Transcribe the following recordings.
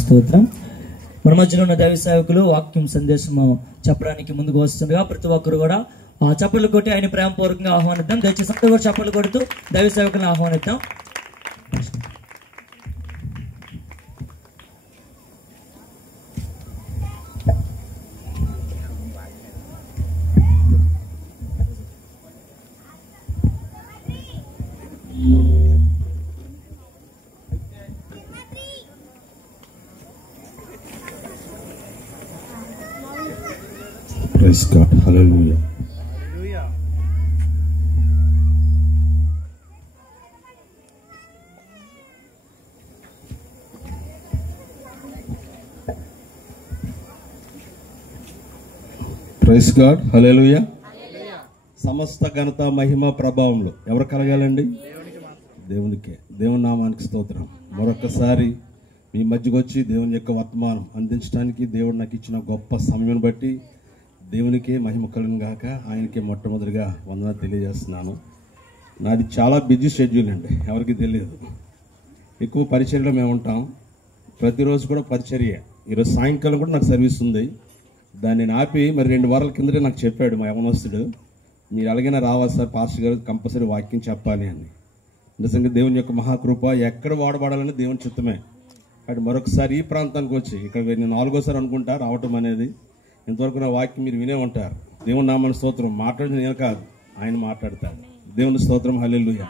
స్తోత్రం. మన మధ్యలో ఉన్న దైవ సేవకులు వాక్యం సందేశము చెప్పడానికి ముందుకు వస్తుండగా ప్రతి ఒక్కరు కూడా చప్పట్లు కొట్టి ఆయన ప్రేమపూర్వకంగా ఆహ్వానిద్దాం. దయచేసి అందరూ కూడా చప్పట్లు కొడుతూ దైవ సేవకులను ఆహ్వానిద్దాం. Praise God. Hallelujah. Praise God. Hallelujah. సమస్త ఘనత మహిమ ప్రభావములు ఎవరు కలగాలండి? దేవునికే. దేవుని నామానికి స్తోత్రం. మరొకసారి మీ మధ్యకు వచ్చి దేవుని యొక్క వర్తమానం అందించడానికి దేవుడు నాకు ఇచ్చిన గొప్ప సమయం బట్టి దేవునికే మహిమ కలుగును గాక. ఆయనకే మొట్టమొదటిగా వందనాలు తెలియజేస్తున్నాను. నాది చాలా బిజీ షెడ్యూల్ అండి, ఎవరికి తెలియదు. ఎక్కువ పరిచర్యలో మేము ఉంటాం. ప్రతిరోజు కూడా పరిచర్య. ఈరోజు సాయంకాలం కూడా నాకు సర్వీస్ ఉంది. దాన్ని నేను ఆపి మరి 2 వారాల కిందటే నాకు చెప్పాడు మా యవనస్తుడు, మీరు అలాగైనా రావాలి సార్, పాస్టర్ గారు కంపల్సరీ వాక్యం చెప్పాలి అని. నిజంగా దేవుని యొక్క మహాకృప ఎక్కడ వాడబడాలని దేవుని చిత్తమే. కాబట్టి మరొకసారి ఈ ప్రాంతానికి వచ్చి ఇక్కడ నేను 4వ సారి అనుకుంటా రావటం అనేది. ఇంతవరకు నా వాక్యం మీరు వినే ఉంటారు. దేవుని నామని స్తోత్రం. మాట్లాడింది నేను కాదు, ఆయన మాట్లాడతాడు. దేవుని స్తోత్రం. హల్లెలూయా.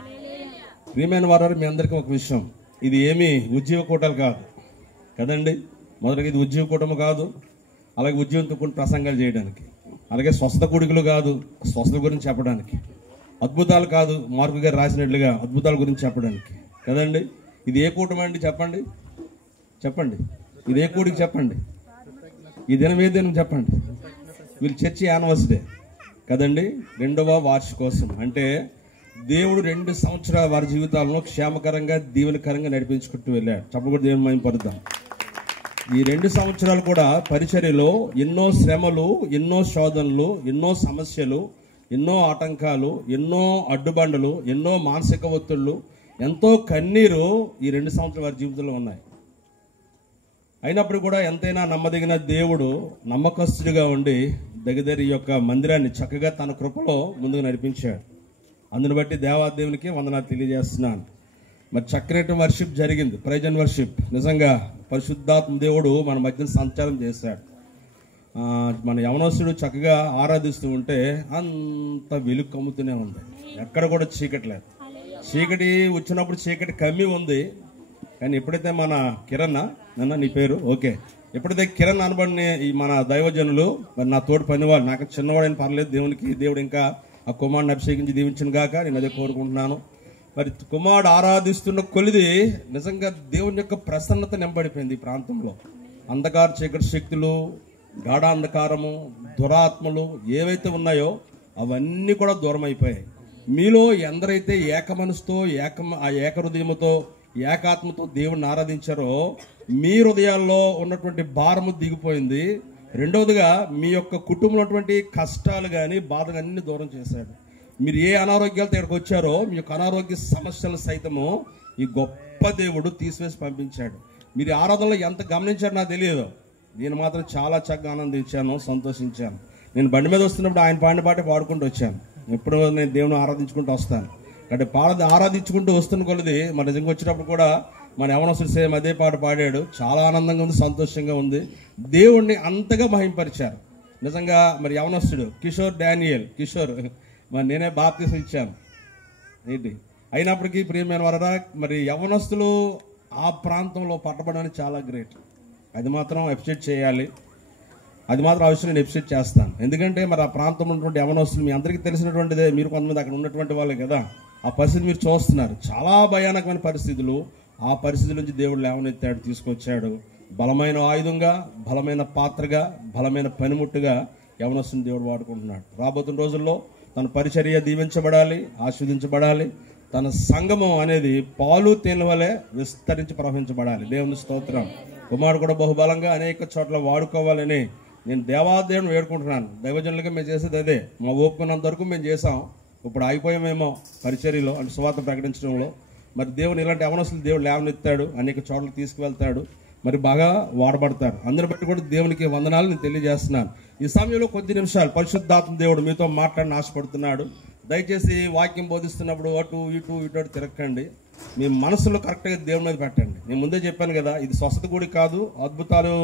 ప్రియమైన వారు, మీ అందరికీ ఒక విషయం, ఇది ఏమీ ఉద్యోగ కూటాలు కాదు కదండి. మొదటిగా ఇది ఉద్యోగ కూటము కాదు, అలాగే ఉద్యోగంతో కొన్ని ప్రసంగాలు చేయడానికి, అలాగే స్వస్థత కూడికలు కాదు, స్వస్థత గురించి చెప్పడానికి, అద్భుతాలు కాదు, మార్కు గారు రాసినట్లుగా అద్భుతాల గురించి చెప్పడానికి కదండి. ఇది ఏ కూటమి అండి? చెప్పండి చెప్పండి. ఇది ఏ కూడికి చెప్పండి? ఈ దినం ఏ దినం చెప్పండి? వీళ్ళు చర్చి యానివర్సరీ కదండి, 2వ వార్షికోత్సవం. అంటే దేవుడు 2 సంవత్సరాల వారి జీవితాలను క్షేమకరంగా దీవెనకరంగా నడిపించుకుంటూ వెళ్ళాడు. చెప్పకూడదు, దేవుని మహిమ పరుద్దాం. ఈ 2 సంవత్సరాలు కూడా పరిచర్యలో ఎన్నో శ్రమలు, ఎన్నో శోధనలు, ఎన్నో సమస్యలు, ఎన్నో ఆటంకాలు, ఎన్నో అడ్డుబండలు, ఎన్నో మానసిక ఒత్తిళ్లు, ఎంతో కన్నీరు ఈ 2 సంవత్సరాల వారి జీవితంలో ఉన్నాయి. అయినప్పుడు కూడా ఎంతైనా నమ్మదగిన దేవుడు నమ్మకస్తుడిగా ఉండి దగ్గర ఈ యొక్క మందిరాన్ని చక్కగా తన కృపలో ముందుకు నడిపించాడు. అందుని బట్టి దేవాదేవునికి వందనాలు తెలియజేస్తున్నాను. మరి చక్కటి వర్షిప్ జరిగింది, ప్రైజ్ అండ్ వర్షిప్. నిజంగా పరిశుద్ధాత్మ దేవుడు మన మధ్యన సంచారం చేశాడు. మన యవనస్తుడు చక్కగా ఆరాధిస్తూ ఉంటే అంత వెలుగు కమ్ముతూనే ఉంది, ఎక్కడ కూడా చీకటి లేదు. చీకటి వచ్చినప్పుడు చీకటి కమ్మి ఉంది. కానీ ఎప్పుడైతే మన కిరణ్, నన్న నీ పేరు ఓకే, ఎప్పుడైతే కిరణ్ అనబడిన ఈ మన దైవజనులు, మరి నా తోడు పనివాళ్ళు, నాకు చిన్నవాడైనా పర్లేదు, దేవుడు ఇంకా ఆ కుమారుని అభిషేకించి దీవించిన గాక నేను అదే కోరుకుంటున్నాను. మరి కుమారుడు ఆరాధిస్తున్న కొలిది నిజంగా దేవుని యొక్క ప్రసన్నత నింపడిపోయింది ఈ ప్రాంతంలో. అంధకార చీకటి శక్తులు, గాఢాంధకారము, దురాత్మలు ఏవైతే ఉన్నాయో అవన్నీ కూడా దూరం అయిపోయాయి. మీలో ఎందరైతే ఏక మనసుతో ఏక హృదయముతో ఏకాత్మతో దేవుణ్ణి ఆరాధించారో మీ హృదయాల్లో ఉన్నటువంటి భారము దిగిపోయింది. రెండవదిగా మీ యొక్క కుటుంబంలో ఉన్నటువంటి కష్టాలు కానీ బాధలు అన్ని దూరం చేశాడు. మీరు ఏ అనారోగ్యాలతో ఇక్కడికి వచ్చారో మీ యొక్క అనారోగ్య సమస్యలు సైతము ఈ గొప్ప దేవుడు తీసివేసి పంపించాడు. మీరు ఆరాధనలో ఎంత గమనించారో నాకు తెలియదు, నేను మాత్రం చాలా చక్కగా ఆనందించాను, సంతోషించాను. నేను బండి మీద వస్తున్నప్పుడు ఆయన పాడిన పాటే పాడుకుంటూ వచ్చాను. ఎప్పుడు నేను దేవుని ఆరాధించుకుంటూ వస్తాను. అంటే ఆరాధించుకుంటూ వస్తున్న కొలది మన నిజంగా వచ్చినప్పుడు కూడా మన యవనస్తుడు సేమ్ అదే పాట పాడాడు. చాలా ఆనందంగా ఉంది, సంతోషంగా ఉంది. దేవుణ్ణి అంతగా మహింపరిచారు నిజంగా. మరి యవనస్తుడు కిషోర్ మరి నేనే బాప్తిసం ఇచ్చాను ఏంటి. అయినప్పటికీ ప్రియమైన వారా, మరి యవనస్తులు ఆ ప్రాంతంలో పట్టబడడానికి చాలా గ్రేట్. అది మాత్రం అప్రిషియేట్ చేయాలి, అది మాత్రం అవసరం నేను అప్రిషియేట్ చేస్తాను. ఎందుకంటే మరి ఆ ప్రాంతంలో ఉన్నటువంటి యవనస్తులు మీ అందరికీ తెలిసినటువంటిదే, మీరు కొంతమంది అక్కడ ఉన్నటువంటి వాళ్ళే కదా. ఆ పరిస్థితి మీరు చూస్తున్నారు, చాలా భయానకమైన పరిస్థితులు. ఆ పరిస్థితుల నుంచి దేవుడు లేవనెత్తాడు, తీసుకొచ్చాడు. బలమైన ఆయుధంగా, బలమైన పాత్రగా, బలమైన పనిముట్టుగా యవనస్తుని దేవుడు వాడుకుంటున్నాడు. రాబోతున్న రోజుల్లో తన పరిచర్య దీవించబడాలి, ఆస్వాదించబడాలి. తన సంగమం అనేది పాలు తేనెల వలె విస్తరించి ప్రవహించబడాలి. దేవుని స్తోత్రం. కుమారుడు కూడా బహుబలంగా అనేక చోట్ల వాడుకోవాలని నేను దేవాదేవుని వేడుకుంటున్నాను. దైవజనులుగా మేము చేసేది అదే. మా ఓపుకున్నంత వరకు మేము చేసాం. ఇప్పుడు ఆగిపోయామేమో పరిచర్యలో, అంటే సువార్త ప్రకటించడంలో. మరి దేవుని ఇలాంటి అవనస్తులు దేవుడు లేవనెత్తాడు, అనేక చోట్ల తీసుకువెళ్తాడు. మరి బాగా వాడబడతారు. అందరిని బట్టి కూడా దేవునికి వందనాలు నేను తెలియజేస్తున్నాను. ఈ సమయంలో కొద్ది నిమిషాలు పరిశుద్ధాత్మ దేవుడు మీతో మాట్లాడిన ఆశపడుతున్నాడు. దయచేసి వాక్యం బోధిస్తున్నప్పుడు అటు ఇటు తిరగకండి. మీ మనసులో కరెక్ట్గా దేవుడి మీద పెట్టండి. నేను ముందే చెప్పాను కదా, ఇది స్వస్థత గుడి కాదు, అద్భుతాలు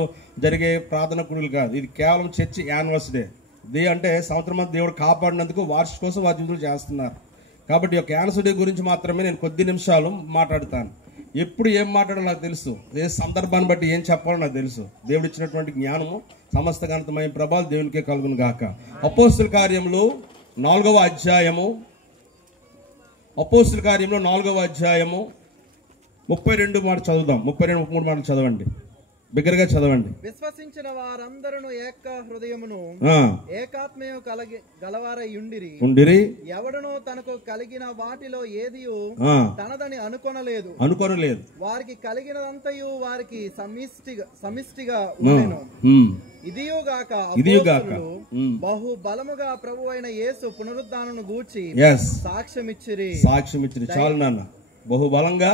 జరిగే ప్రార్థన గుడులు కాదు. ఇది కేవలం చర్చి యానివర్సరీ డే. అంటే సంవత్సరం అంతా దేవుడు కాపాడినందుకు వార్షికోసం వాద్యులు చేస్తున్నారు. కాబట్టి ఒక యానివర్సరీ గురించి మాత్రమే నేను కొద్ది నిమిషాలు మాట్లాడతాను. ఎప్పుడు ఏం మాట్లాడాలో నాకు తెలుసు, ఏ సందర్భాన్ని బట్టి ఏం చెప్పాలో నాకు తెలుసు. దేవుడు ఇచ్చినటువంటి జ్ఞానము సమస్త ఘనతమైన ప్రభావం దేవునికే కలుగును గాక. అపోస్తుల కార్యంలో 4వ అధ్యాయము 32 మాట చదువుదాం. 32-33 మాటలు చదవండి, బిగ్గరగా చదవండి. విశ్వసించిన వారందరూ ఏక హృదయమును ఏకాత్మయు గలవారై ఉండిరి. ఎవడనో తనకు కలిగిన వాటిలో ఏదియు తనదని అనుకొనలేదు. వారికి కలిగినదంతయు వారికి సమిష్టిగా ఉండెను. ఇదియుగాక బహు బలముగా ప్రభు అయిన యేసు పునరుద్ధానమును గూర్చి సాక్ష్యమిచ్చిరి. చాలు నాన్న. బహు బలంగా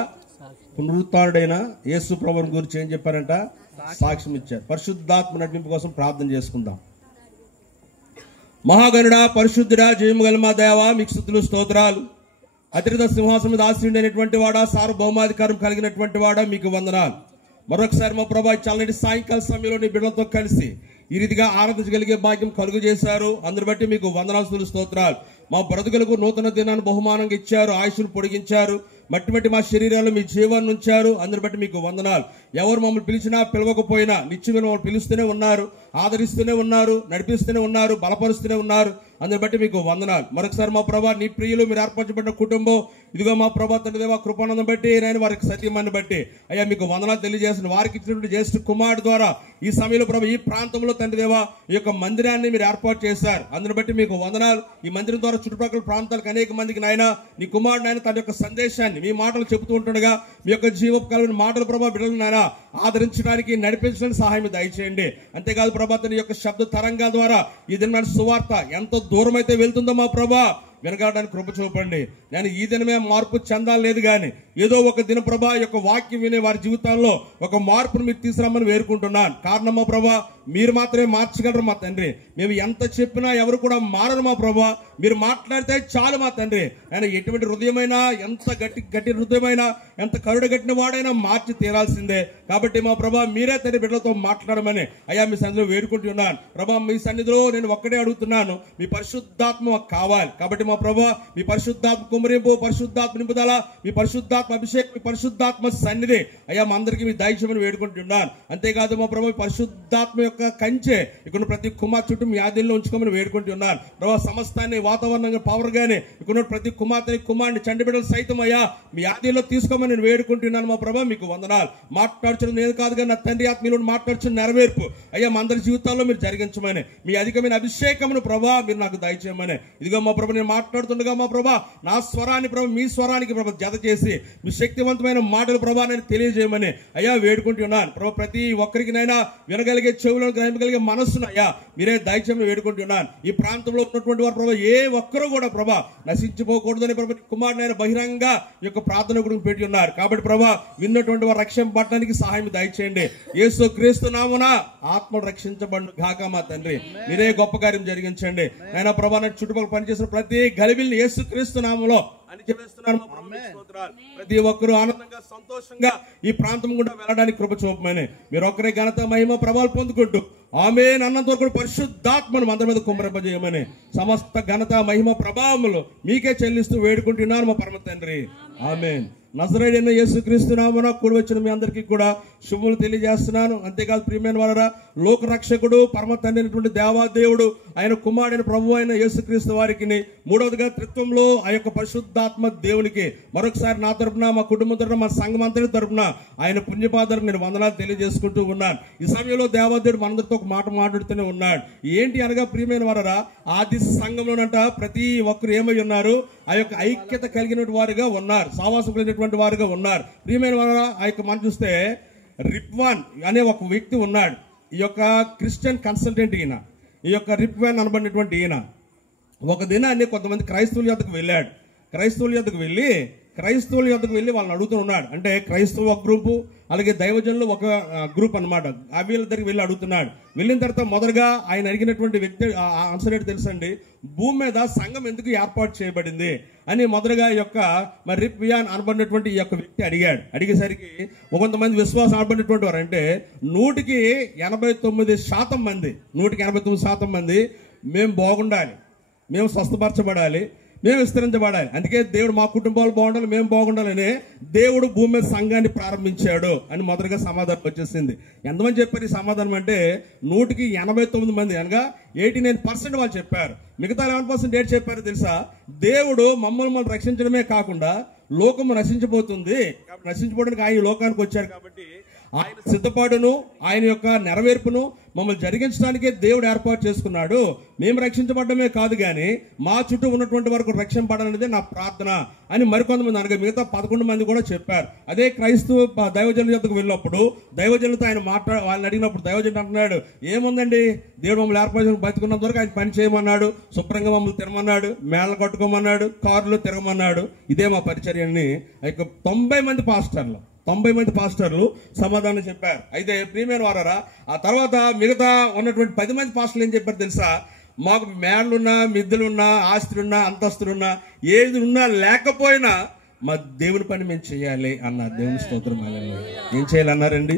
పునరుత్థానుడైన యేసు ప్రభువుని గురించి ఏం చెప్పారంట? సాక్ష్యం ఇచ్చారు. పరిశుద్ధాత్మ నడిపింపు కోసం ప్రార్థన చేసుకుందాం. మహాగణుడా, పరిశుద్ధుడా, జయము గల మా దేవా, మీకు స్తుతులు స్తోత్రాలు. అతిరిత సింహాసనం మీద ఆశ్రయుడైనటువంటి వాడా, సార్వభౌమాధికారం కలిగినటువంటి వాడా, మీకు వందనాలు. మరొకసారి మా ప్రభా చల్లటి సాయంకాల సమయంలో నీ బిడ్డలతో కలిసి ఈ రీతిగా ఆరాధించగలిగే భాగ్యం కలుగు చేశారు. అందుని బట్టి మీకు వందనాలు స్తోత్రాలు. మా బ్రతుకులకు నూతన దినాన్ని బహుమానంగా ఇచ్చారు, ఆయుష్ను పొడిగించారు. మట్టి మా శరీరాలు మీ జీవాన్ని ఉంచారు. అందరి బట్టి మీకు వందనాలు. ఎవరు మమ్మల్ని పిలిచినా పిలవకపోయినా నిత్యమైన మమ్మల్ని పిలుస్తూనే ఉన్నారు, ఆదరిస్తూనే ఉన్నారు, నడిపిస్తూనే ఉన్నారు, బలపరుస్తూనే ఉన్నారు. అందరి బట్టి మీకు వందనాలు. మరొకసారి మా ప్రభా నీ ప్రియులు మీరు ఏర్పరచబడిన కుటుంబం ఇదిగో మా ప్రభా తండ్రి దేవా కృపానందం బట్టి నేను వారికి సత్యమాన్ని బట్టి అయ్యా మీకు వందనాలు తెలియజేస్తున్న వారికి ఇచ్చినటువంటి జ్యేష్ఠ కుమారుడు ద్వారా ఈ సమయంలో ప్రభా ఈ ప్రాంతంలో తండ్రి దేవా ఈ యొక్క మందిరాన్ని మీరు ఏర్పాటు చేశారు. అందుని బట్టి మీకు వందనాలు. ఈ మందిరం ద్వారా చుట్టుపక్కల ప్రాంతాలకు అనేక మందికి నాయన నీ కుమారుడు ఆయన తన యొక్క సందేశాన్ని మీ మాటలు చెబుతూ ఉంటుండగా మీ యొక్క జీవకరమైన మాటల ప్రభా బిడ్డలు నాయన ఆదరించడానికి నడిపించడానికి సహాయం దయచేయండి. అంతేకాదు ప్రభా తన యొక్క శబ్ద తరంగాల ద్వారా ఈ దిన సువార్త ఎంత దూరం అయితే వెళ్తుందో మా ప్రభా వినగాడానికి కృప చూపండి. నేను ఈ దినమే మార్పు చెందాలేదు కానీ ఏదో ఒక దిన ప్రభా యొక్క వాక్యం వినే వారి జీవితాల్లో ఒక మార్పును మీరు తీసుకురామని వేరుకుంటున్నాను. కారణం మా ప్రభా మీరు మాత్రమే మార్చగలరు మా తండ్రి. మేము ఎంత చెప్పినా ఎవరు కూడా మారరు మా ప్రభా. మీరు మాట్లాడితే చాలు మా తండ్రి. ఆయన ఎటువంటి హృదయమైనా ఎంత గట్టి హృదయమైనా ఎంత కరుడు గట్టిన వాడైనా మార్చి తీరాల్సిందే. కాబట్టి మా ప్రభా మీరే తండ్రి బిడ్డలతో మాట్లాడమని అయ్యా మీ సన్నిధిలో వేడుకుంటున్నాను. ప్రభా మీ సన్నిధిలో నేను ఒక్కడే అడుగుతున్నాను, మీ పరిశుద్ధాత్మ మాకు కావాలి. కాబట్టి మా ప్రభా మీ పరిశుద్ధాత్మ కుమ్మరింపు, పరిశుద్ధాత్మ నింపుదల, మీ పరిశుద్ధాత్మ అభిషేకం, మీ పరిశుద్ధాత్మ సన్నిధి అయ్యా మా అందరికీ మీ దయచేయమని వేడుకుంటున్నాను. అంతేకాదు మా ప్రభా పరిశుద్ధాత్మ యొక్క కంచె ఇక్కడ ప్రతి కుమార్ చుట్టూ మీ ఆధీనంలో ఉంచుకోమని వేడుకుంటున్నాను. ప్రభా సమస్తాన్ని వాతావరణంగా పవర్ గానే ఇక్కడ ప్రతి కుమార్తెని కుమారుని చండి బిడ్డలు సైతం అయ్యా మీ ఆధీనంలో తీసుకోమని నేను వేడుకుంటున్నాను. మా ప్రభా మీకు వందనాలు. మాట్లాడుచున్న నేను కాదుగా నా తండ్రి ఆత్మీయులు మాట్లాడుచున్న నెరవేర్పు అయ్యా మా అందరి జీవితాల్లో మీరు జరిగించమని మీ అధికమైన అభిషేకమును ప్రభా మీరు నాకు దయచేయమని ఇదిగో మా ప్రభా నేను మాట్లాడుతుండగా మా ప్రభా నా స్వరాన్ని ప్రభా మీ స్వరానికి ప్రభా జత చేసి మీ శక్తివంతమైన మాటలు ప్రభా నేను తెలియజేయమని అయ్యా వేడుకుంటున్నాను. ప్రభా ప్రతి ఒక్కరికి నైనా వినగలిగే చెవులను గ్రహించగలిగే మనస్సును అయ్యా మీరే దయచేయమని వేడుకుంటున్నాను. ఈ ప్రాంతంలో ఉన్నటువంటి వారు ప్రభా ఏ ఒక్కరూ కూడా ప్రభా నశించిపోకూడదని ప్రభా కుమారుడైన బహిరంగ ఈ యొక్క ప్రార్థన గురించి పెట్టి ఉన్నారు. కాబట్టి ప్రభా విన్నటువంటి వారు రక్షింపబడడానికి సహాయం దయచేయండి. యేసు క్రీస్తు నామమున ఆత్మలు రక్షించబడు గాక మా తండ్రి. మీరే గొప్ప కార్యం జరిగించండి. ఆయన ప్రభా చుట్టుపక్కల పనిచేసిన ప్రతి గలిబిల్ని యేసు క్రీస్తు నామములో అని చెప్పేస్తున్నారు. ప్రతి ఒక్కరూ ఆనందంగా సంతోషంగా ఈ ప్రాంతం గుండా వెళ్ళడానికి కృప చూపమని మీరు ఒక్కరే ఘనత మహిమ ప్రభావాలు పొందుకుంటూ ఆమేన్ అన్నంత వరకు పరిశుద్ధాత్మను అందరి మీద కుమ్మరింపజేయమని సమస్త ఘనత మహిమ ప్రభావములు మీకే చెల్లిస్తూ వేడుకుంటున్నాను మా పరమ తండ్రి. ఆమేన్. నజరేయుడైన యేసుక్రీస్తు నామమున కూడి వచ్చిన మీ అందరికీ కూడా శుభములు తెలియజేస్తున్నాను. అంతేకాదు ప్రియమైన వారరా లోక రక్షకుడు పరమ తండ్రి అయినటువంటి దేవాదేవుడు ఆయన కుమారుడైన ప్రభువు అయిన యేసుక్రీస్తు వారికి మూడవదిగా త్రిత్వంలో ఆ యొక్క పరిశుద్ధాత్మ దేవునికి మరొకసారి నా తరపున మా కుటుంబం తరపున మా సంఘం అంతటి తరపున ఆయన పుణ్యపాదాలకు నేను వందనాలు తెలియజేసుకుంటూ ఉన్నాను. ఈ సమయంలో దేవాదేవుడు మనందరితో ఒక మాట మాట్లాడుతూనే ఉన్నాడు. ఏంటి అనగా ప్రియమైన వారరా ఆది సంఘంలోనంట ప్రతి ఒక్కరు ఏమై ఉన్నారు ఆ యొక్క ఐక్యత కలిగిన వారుగా ఉన్నారు, సావాసం కలిగినటువంటి వారుగా ఉన్నారు. ప్రియమైన వారరా ఆ యొక్క మనం చూస్తే రిప్వాన్ అనే ఒక వ్యక్తి ఉన్నాడు. ఈ యొక్క క్రిస్టియన్ కన్సల్టెంట్ ఈయన. ఈ యొక్క రిప్వాన్ అనబడినటువంటి ఈయన ఒక దినాన్ని కొంతమంది క్రైస్తవుల యొద్దకు వెళ్ళాడు. క్రైస్తవుల యొద్దకు వెళ్ళి క్రైస్తవుల యొద్దకు వెళ్ళి వాళ్ళని అడుగుతూ ఉన్నాడు. అంటే క్రైస్తవ ఒక గ్రూపు, అలాగే దైవజనులు ఒక గ్రూప్ అనమాట. ఆ వీళ్ళ దగ్గరికి వెళ్ళి అడుగుతున్నాడు. వెళ్ళిన తర్వాత మొదటగా ఆయన అడిగినటువంటి వ్యక్తి ఆన్సర్ ఏంటి తెలుసండి? భూమి మీద సంఘం ఎందుకు ఏర్పాటు చేయబడింది అని మొదటగా ఈ యొక్క మరి రిప్ వియాన్ అనబడినటువంటి ఈ యొక్క వ్యక్తి అడిగాడు. అడిగేసరికి కొంతమంది విశ్వాసం అనబడినటువంటి వారు అంటే 89% మంది 89% మంది మేము బాగుండాలి, మేము స్వస్థపరచబడాలి, మేము విస్తరించబడాలి, అందుకే దేవుడు మా కుటుంబాలు బాగుండాలి, మేము బాగుండాలని దేవుడు భూమి మీద సంఘాన్ని ప్రారంభించాడు అని మొదటగా సమాధానం వచ్చేసింది. ఎంతమంది చెప్పారు ఈ సమాధానం అంటే 189 మంది, అనగా 89% వాళ్ళు చెప్పారు. మిగతా 11% ఏంటి చెప్పారు తెలుసా? దేవుడు మమ్మల్ని రక్షించడమే కాకుండా లోకము నశించబోతుంది, నశించబోవడానికి ఆయన లోకానికి వచ్చాడు కాబట్టి ఆయన సిద్ధపాటును ఆయన యొక్క నెరవేర్పును మమ్మల్ని జరిగించడానికే దేవుడు ఏర్పాటు చేసుకున్నాడు. మేము రక్షించబడమే కాదు కానీ మా చుట్టూ ఉన్నటువంటి వరకు రక్షింపడాలనేది నా ప్రార్థన అని మరికొంతమంది అనగా మిగతా 11 మంది కూడా చెప్పారు. అదే క్రైస్తవ దైవజనుల యొద్దకు వెళ్ళినప్పుడు దైవజనులతో ఆయన వాళ్ళని అడిగినప్పుడు దైవజనుడు అంటున్నాడు, ఏముందండి, దేవుడు మమ్మల్ని ఏర్పాటు బతుకున్నంత వరకు ఆయన పని చేయమన్నాడు, శుభ్రంగా మమ్మల్ని తిరగమన్నాడు, మేళలు కట్టుకోమన్నాడు, కారులో తిరగమన్నాడు, ఇదే మా పరిచర్య అని 90 మంది పాస్టర్లు సమాధానం చెప్పారు. అయితే ప్రియమైన వారారా, ఆ తర్వాత మిగతా ఉన్నటువంటి 10 మంది పాస్టర్లు ఏం చెప్పారు తెలుసా? మాకు మేళ్లున్నా, మిద్దెలున్నా, ఆస్తులున్నా, అంతస్తులున్నా, ఏది ఉన్నా లేకపోయినా మా దేవుని పని మేము చేయాలి అన్నారు. దేవుని స్తోత్రం. ఏం చేయాలన్నారండి?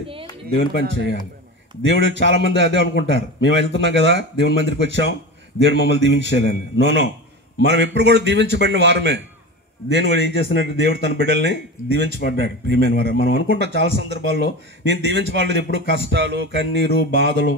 దేవుని పని చేయాలి. దేవుడు చాలా మంది అదే అనుకుంటారు, మేము వెళ్తున్నాం కదా దేవుని మందిరికి వచ్చాం, దేవుడు మమ్మల్ని దీవించాలని. నో, మనం ఎప్పుడు కూడా దీవించబడిన వారమే. దేవుడు ఏం చేస్తున్నట్టు దేవుడు తన బిడ్డల్ని దీవించబడ్డాడు. ప్రియమైన వారు, మనం అనుకుంటాం చాలా సందర్భాల్లో నేను దీవించబడలేదు, ఎప్పుడు కష్టాలు, కన్నీరు, బాధలు,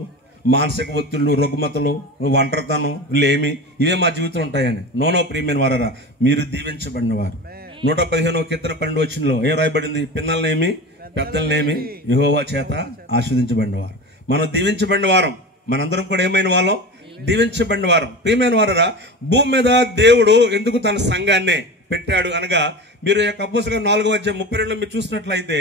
మానసిక ఒత్తిళ్లు, రుగ్మతలు, ఒంటరితనం, లేమి, ఇవే మా జీవితం ఉంటాయని. నో ప్రియమైన వారా, మీరు దీవించబడిన వారు. 115వ కీర్తన 12వ వచనంలో ఏం రాయబడింది? పిన్నలనేమి పెద్దలనేమి యెహోవా చేత ఆశీర్వదించబడిన వారు. మనం దీవించబడిన వారం. మనందరం కూడా ఏమైన వాళ్ళం? దీవించబడిన వారం. ప్రియమైన వారా, భూమి మీద దేవుడు ఎందుకు తన సంఘాన్ని పెట్టాడు అనగా మీరు అపోస్తలుల 4వ అధ్యాయం 32లో మీరు చూసినట్లయితే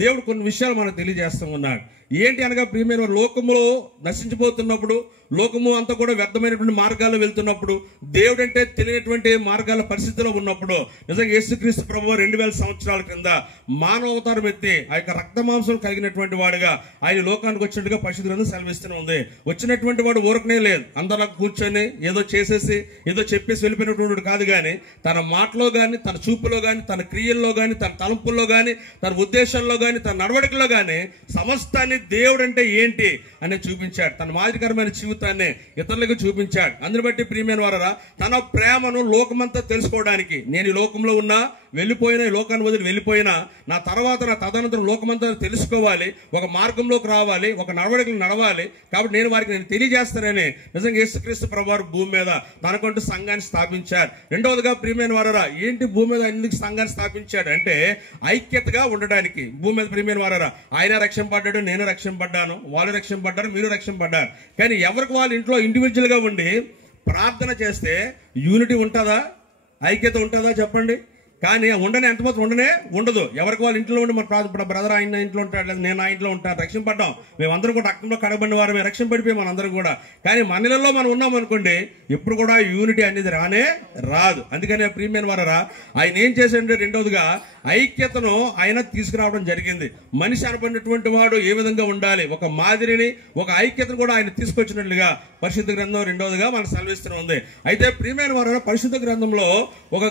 దేవుడు కొన్ని విషయాలు మనకు తెలియజేస్తూ ఉన్నాడు. ఏంటి అనగా ప్రియమైన లోకములో నశించిపోతున్నప్పుడు, లోకము అంతా కూడా వ్యర్థమైనటువంటి మార్గాల్లో వెళ్తున్నప్పుడు, దేవుడు అంటే తెలియనటువంటి మార్గాల పరిస్థితిలో ఉన్నప్పుడు నిజంగా యేసుక్రీస్తు ప్రభువు 2000 సంవత్సరాల క్రింద మానవ అవతారం ఎత్తి ఆ యొక్క రక్తమాంసం కలిగినటువంటి వాడుగా ఆయన లోకానికి వచ్చినట్టుగా పరిశుద్ధ గ్రంథం సెలవిస్తూనే ఉంది. వచ్చినటువంటి వాడు ఊరకనే లేదు, అందరూ కూర్చొని ఏదో చేసేసి ఏదో చెప్పేసి వెళ్ళిపోయినటువంటి కాదు, కానీ తన మాటలో కానీ, తన చూపులో కానీ, తన క్రియల్లో కానీ, తన తలంపుల్లో కానీ, తన ఉద్దేశంలో కానీ, తన నడవడికలో కానీ సమస్తాన్ని దేవుడు అంటే ఏంటి అనేది చూపించాడు. తన మాదిరికరమైన జీవితాన్ని ఇతరులకు చూపించాడు. అందుని బట్టి ప్రియమైన వారా, తన ప్రేమను లోకమంతా తెలుసుకోవడానికి, నేను ఈ లోకంలో ఉన్నా, వెళ్ళిపోయినా, ఈ లోకాన్ని వదిలి వెళ్ళిపోయినా, నా తర్వాత నా తదనంతరం లోకమంతా తెలుసుకోవాలి, ఒక మార్గంలోకి రావాలి, ఒక నడవడికలు నడవాలి. కాబట్టి నేను వారికి తెలియజేస్తానని నిజంగా యేసుక్రీస్తు ప్రభువారు భూమి మీద తనకంటూ సంఘాన్ని స్థాపించారు. రెండవదిగా ప్రియమైన వారా, ఏంటి భూమి మీద ఎందుకు సంఘాన్ని స్థాపించాడు అంటే ఐక్యతగా ఉండడానికి. భూమి మీద ప్రియమైన వారా, ఆయన రక్షింపడ్డాడు, నేను రక్షింపడ్డాను, వాళ్ళు రక్షింపడ్డారు, మీరు రక్షింపడ్డారు. కానీ ఎవరికి వాళ్ళ ఇంట్లో ఇండివిజువల్ గా ఉండి ప్రార్థన చేస్తే యూనిటీ ఉంటుందా? ఐక్యత ఉంటుందా? చెప్పండి. కానీ ఉండనే ఎంతమాత్రం ఉండదు. ఎవరికి వాళ్ళ ఇంట్లో ఉండి మన బ్రదర్ ఆయన ఇంట్లో ఉంటాడు, లేదా నేను ఆ ఇంట్లో ఉంటాను, రక్షింపడ్డాం, మేమందరం కూడా రక్తంలో కడగబడిన వారు, మేము రక్షింపడిపోయి మనందరం కూడా. కానీ మనలలో మనం ఉన్నాం అనుకోండి, ఎప్పుడు కూడా యూనిటీ అనేది రాదు. అందుకని ప్రియమైన వారా, ఆయన ఏం చేశాడంటే రెండవదిగా ఐక్యతను ఆయన తీసుకురావడం జరిగింది. మనిషి అనబడినటువంటి వాడు ఏ విధంగా ఉండాలి, ఒక మాదిరిని, ఒక ఐక్యతను కూడా ఆయన తీసుకొచ్చినట్లుగా పరిశుద్ధ గ్రంథం రెండవదిగా మనకు సెలవిస్తూ ఉంది. అయితే ప్రియమైన వారా, పరిశుద్ధ గ్రంథంలో ఒక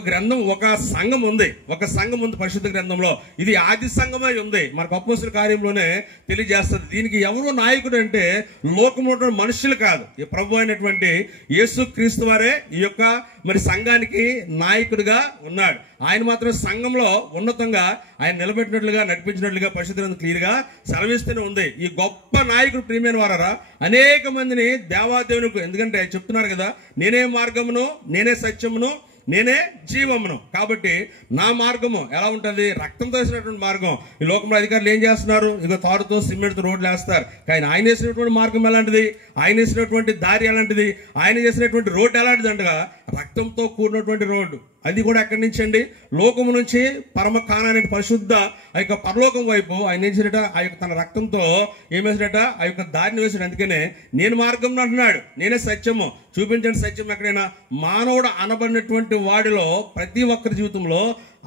సంఘం ఉంది పరిశుద్ధ గ్రంథంలో. ఇది ఆది సంఘమై ఉంది. మనకు అపోస్తలుల కార్యంలోనే తెలియజేస్తుంది. దీనికి ఎవరు నాయకుడు అంటే లోకంలో మనుషులు కాదు, ప్రభు అయినటువంటి యేసుక్రీస్తు వారే ఈ యొక్క మరి సంఘానికి నాయకుడిగా ఉన్నాడు. ఆయన మాత్రం సంఘంలో ఉన్నతంగా ఆయన నిలబెట్టినట్లుగా, నడిపించినట్లుగా పరిశుద్ధ గ్రంథం క్లియర్ గా సెలవిస్తూనే ఉంది. ఈ గొప్ప నాయకుడు ప్రియమైన వారా అనేక మందిని దేవాదేవునికి, ఎందుకంటే చెప్తున్నారు కదా, నేనే మార్గమును, నేనే సత్యమును, నేనే జీవమును. కాబట్టి నా మార్గము ఎలా ఉంటుంది? రక్తంతో వేసినటువంటి మార్గం. ఈ లోకంలో అధికారులు ఏం చేస్తున్నారు? ఇక తాడుతో, సిమెంట్తో రోడ్లు వేస్తారు. కానీ ఆయన వేసినటువంటి మార్గం ఎలాంటిది? ఆయన వేసినటువంటి దారి ఎలాంటిది? ఆయన చేసినటువంటి రోడ్డు ఎలాంటిది అంటగా రక్తంతో కూడినటువంటి రోడ్డు. అది కూడా ఎక్కడి నుంచి అండి? లోకము నుంచి పరమ కానానే పరిశుద్ధ ఆ యొక్క పరలోకం వైపు ఆయన ఏం చేశాడట? ఆ యొక్క తన రక్తంతో ఏం వేసాడట? ఆ యొక్క దారిని వేసాడు. అందుకనే నేను మార్గం అంటున్నాడు, నేనే సత్యము. చూపించండి సత్యం ఎక్కడైనా. మానవుడు అనబడినటువంటి వాడిలో ప్రతి ఒక్కరి జీవితంలో